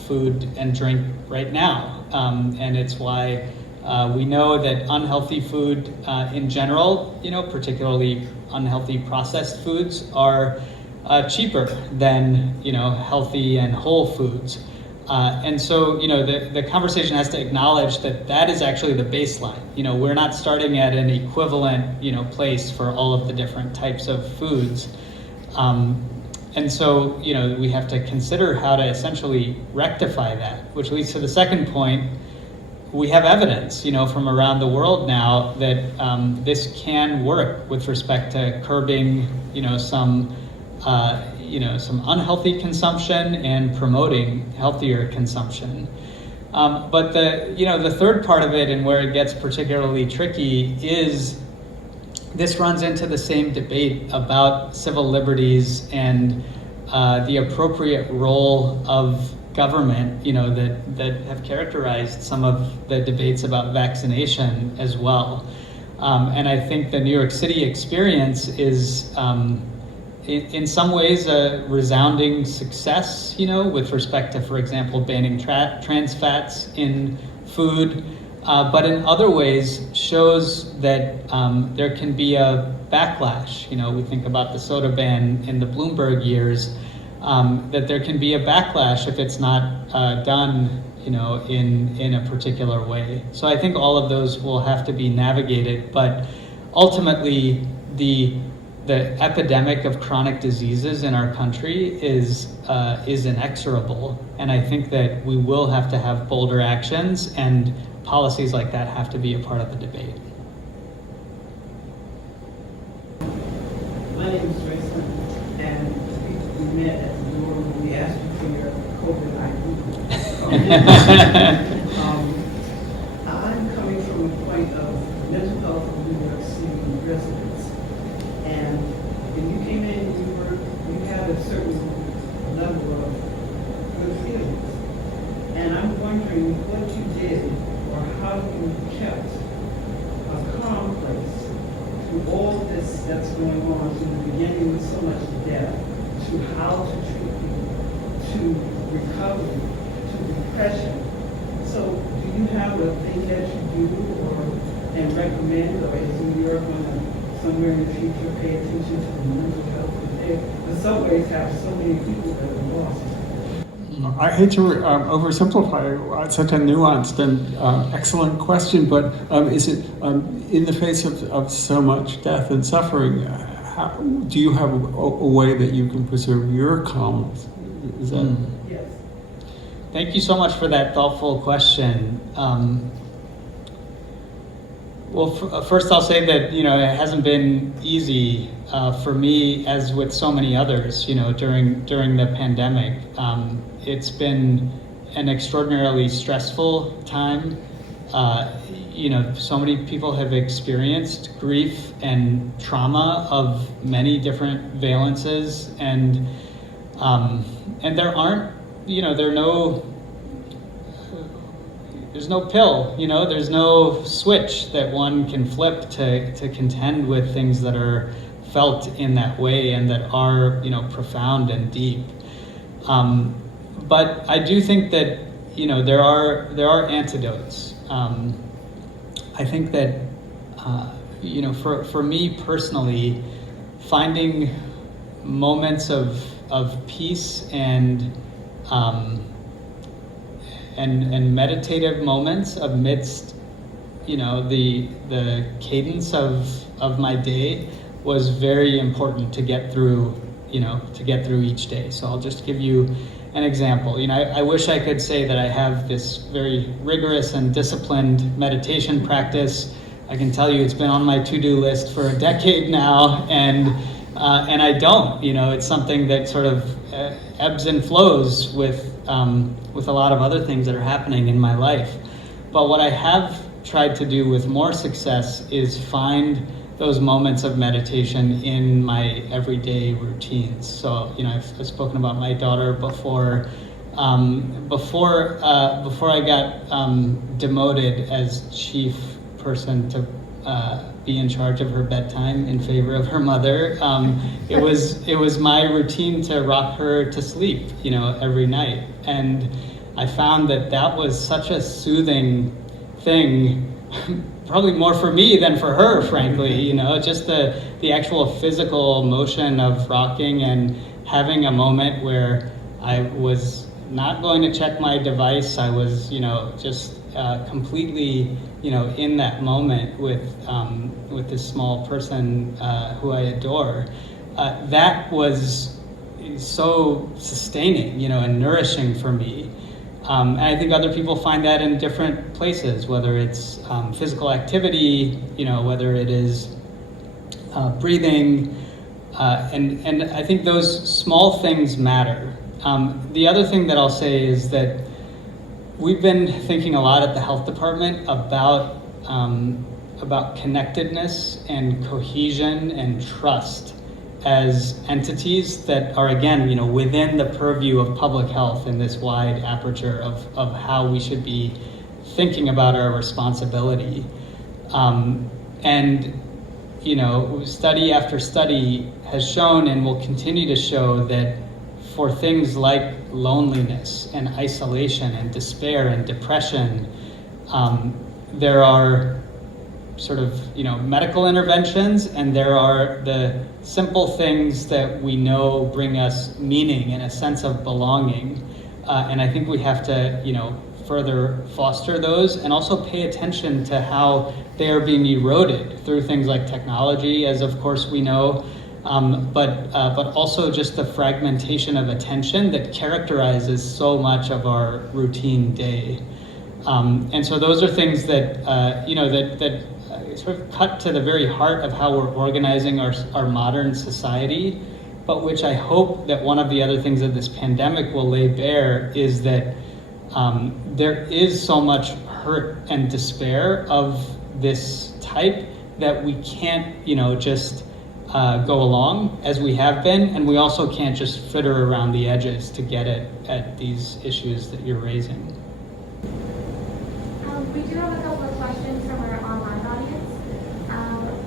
food and drink right now, and it's why we know that unhealthy food in general, particularly unhealthy processed foods, are cheaper than healthy and whole foods. And so, the conversation has to acknowledge that is actually the baseline. We're not starting at an equivalent, place for all of the different types of foods. And so, we have to consider how to essentially rectify that, which leads to the second point. We have evidence, from around the world now that this can work with respect to curbing, some unhealthy consumption and promoting healthier consumption. But the third part of it, and where it gets particularly tricky, is this runs into the same debate about civil liberties and the appropriate role of government, that have characterized some of the debates about vaccination as well. And I think the New York City experience is in some ways a resounding success, with respect to, for example, banning trans fats in food, but in other ways shows that there can be a backlash. We think about the soda ban in the Bloomberg years, that there can be a backlash if it's not done, in a particular way. So I think all of those will have to be navigated, but ultimately the epidemic of chronic diseases in our country is inexorable, and I think that we will have to have bolder actions, and policies like that have to be a part of the debate. My name is Jason, and we met at the door when we asked you for your COVID-19. I'm coming from a point of mental health of New York City residents. And when you came in, you had a certain level of good feelings. And I'm wondering what you did or how you kept a calm place through all this that's going on, from the beginning with so much death, to how to treat people, to recovery, to depression. So do you have a thing that you do and recommend, or is New York going to somewhere in the future pay attention to the mental health? The subways have so many people that are lost. I hate to oversimplify such a nuanced and excellent question, but is it in the face of so much death and suffering? Do you have a way that you can preserve your calmness? Is that? Yes. Thank you so much for that thoughtful question. First I'll say that it hasn't been easy for me, as with so many others, during the pandemic. It's been an extraordinarily stressful time. So many people have experienced grief and trauma of many different valences, and there aren't, there's no pill, there's no switch that one can flip to contend with things that are felt in that way and that are, profound and deep. But I do think that, there are antidotes. I think that, for me personally, finding moments of peace and meditative moments amidst, the cadence of my day was very important to get through each day. So I'll just give you an example. I wish I could say that I have this very rigorous and disciplined meditation practice. I can tell you it's been on my to-do list for a decade now, and I don't. It's something that sort of ebbs and flows with a lot of other things that are happening in my life. But what I have tried to do with more success is find those moments of meditation in my everyday routines. So, I've spoken about my daughter before. Before I got demoted as chief person to be in charge of her bedtime in favor of her mother, it was my routine to rock her to sleep, every night. And I found that was such a soothing thing, probably more for me than for her, frankly. Just the actual physical motion of rocking and having a moment where I was not going to check my device. I was, just completely, in that moment with this small person who I adore. That was so sustaining, and nourishing for me. And I think other people find that in different places, whether it's physical activity, whether it is breathing, and I think those small things matter. The other thing that I'll say is that we've been thinking a lot at the health department about connectedness and cohesion and trust as entities that are, again, within the purview of public health in this wide aperture of how we should be thinking about our responsibility. And study after study has shown and will continue to show that for things like loneliness and isolation and despair and depression, there are sort of, medical interventions, and there are the simple things that we know bring us meaning and a sense of belonging. And I think we have to, further foster those and also pay attention to how they are being eroded through things like technology, as of course we know, but also just the fragmentation of attention that characterizes so much of our routine day. And so those are things that, that sort of cut to the very heart of how we're organizing our modern society, but which I hope that one of the other things that this pandemic will lay bare is that there is so much hurt and despair of this type that we can't, just go along as we have been, and we also can't just fritter around the edges to get at these issues that you're raising. We do have a couple of questions from our online audience.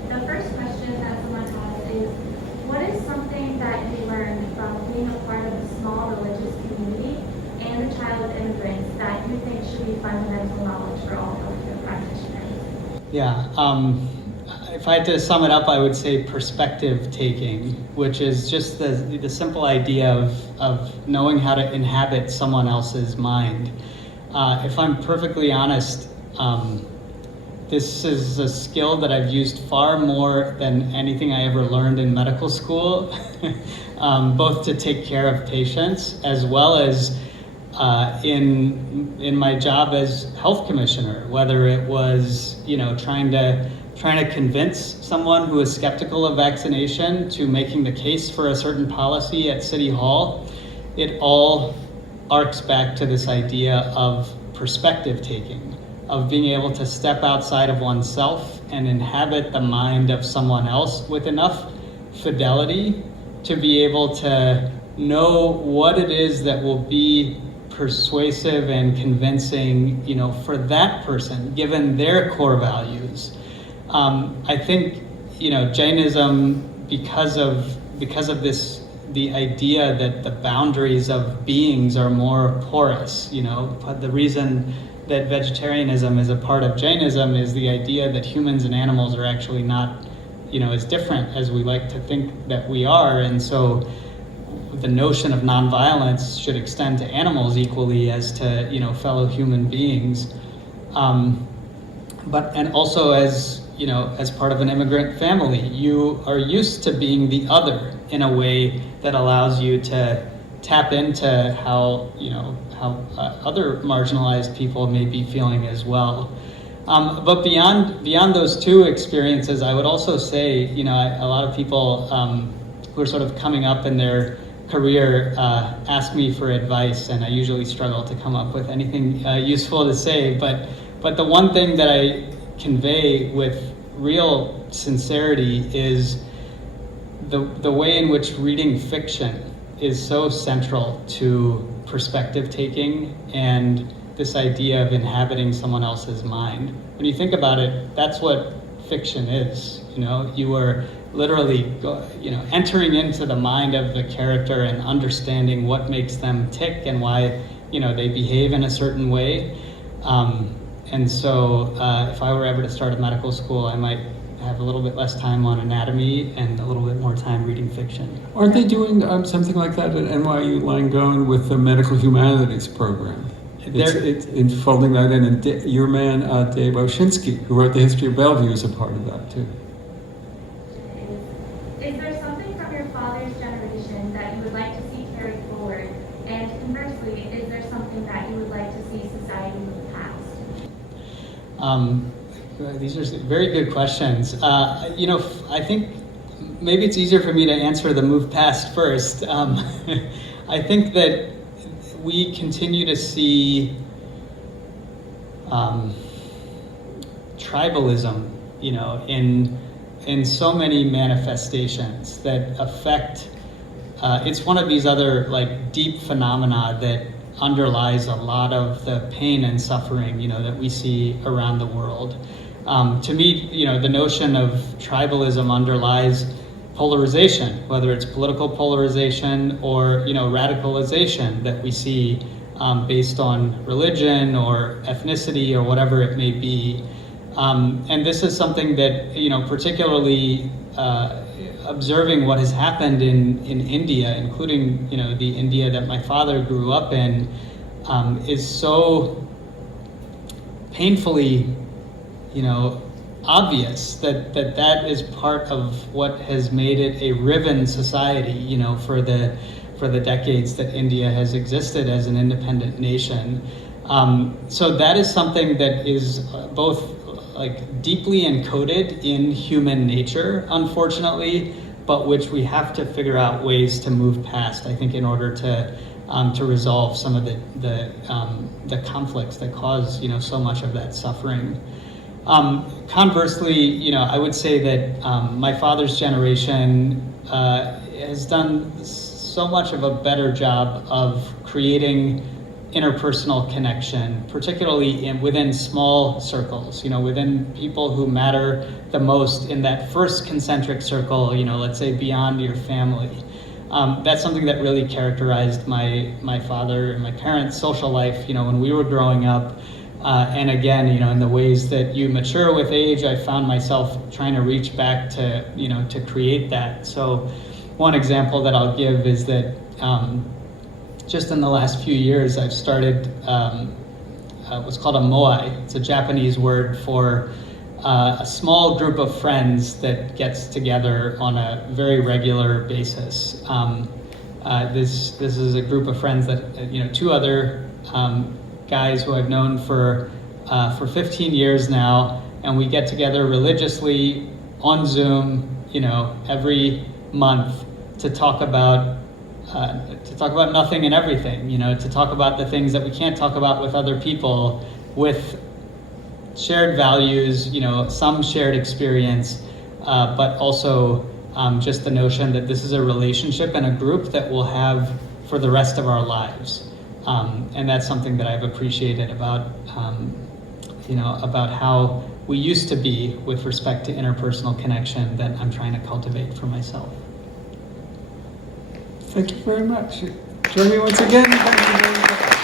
The first question that someone has is, what is something that you learned from being a part of a small religious community and a child of immigrants that you think should be fundamental knowledge for all healthcare practitioners? Yeah, if I had to sum it up, I would say perspective taking, which is just the simple idea of knowing how to inhabit someone else's mind. If I'm perfectly honest, this is a skill that I've used far more than anything I ever learned in medical school, both to take care of patients as well as in my job as health commissioner, whether it was trying to convince someone who is skeptical of vaccination to making the case for a certain policy at City Hall. It all arcs back to this idea of perspective taking, of being able to step outside of oneself and inhabit the mind of someone else with enough fidelity to be able to know what it is that will be persuasive and convincing, for that person, given their core values. I think, Jainism, because of this, the idea that the boundaries of beings are more porous, but the reason that vegetarianism is a part of Jainism is the idea that humans and animals are actually not, as different as we like to think that we are. And so the notion of nonviolence should extend to animals equally as to, fellow human beings. And also as part of an immigrant family, you are used to being the other in a way that allows you to tap into how other marginalized people may be feeling as well. But beyond those two experiences, I would also say, you know, a lot of people who are sort of coming up in their career ask me for advice, and I usually struggle to come up with anything useful to say. But the one thing that I convey with real sincerity is the way in which reading fiction is so central to perspective taking and this idea of inhabiting someone else's mind. When you think about it, that's what fiction is. You know, you are literally, entering into the mind of the character and understanding what makes them tick and why, they behave in a certain way. And so, if I were ever to start a medical school, I might have a little bit less time on anatomy and a little bit more time reading fiction. Aren't they doing something like that at NYU Langone with the Medical Humanities program? It's folding that in, and your man Dave Oshinsky, who wrote the History of Bellevue, is a part of that too. Is there something from your father's generation that you would like to see carried forward? And conversely, is there something that you would like to see society move past? These are very good questions. I think maybe it's easier for me to answer the move past first. I think that we continue to see tribalism, in so many manifestations that affect. It's one of these other deep phenomena that underlies a lot of the pain and suffering, that we see around the world. To me, the notion of tribalism underlies polarization, whether it's political polarization or, radicalization that we see based on religion or ethnicity or whatever it may be. And this is something that, particularly observing what has happened in India, including, the India that my father grew up in, is so painfully, obvious that is part of what has made it a riven society, for the decades that India has existed as an independent nation. So that is something that is both deeply encoded in human nature, unfortunately, but which we have to figure out ways to move past, I think, in order to resolve some of the conflicts that cause, so much of that suffering. Conversely, I would say that my father's generation has done so much of a better job of creating interpersonal connection, particularly within small circles, within people who matter the most in that first concentric circle, let's say beyond your family. That's something that really characterized my father and my parents' social life, when we were growing up. And again, in the ways that you mature with age, I found myself trying to reach back to, to create that. So one example that I'll give is that just in the last few years, I've started what's called a moai. It's a Japanese word for a small group of friends that gets together on a very regular basis. This is a group of friends that, two other guys who I've known for 15 years now, and we get together religiously on Zoom, every month to talk about nothing and everything, to talk about the things that we can't talk about with other people, with shared values, some shared experience, but also just the notion that this is a relationship and a group that we'll have for the rest of our lives. And that's something that I've appreciated about how we used to be with respect to interpersonal connection that I'm trying to cultivate for myself. Thank you very much. Join me once again. Thank you very much.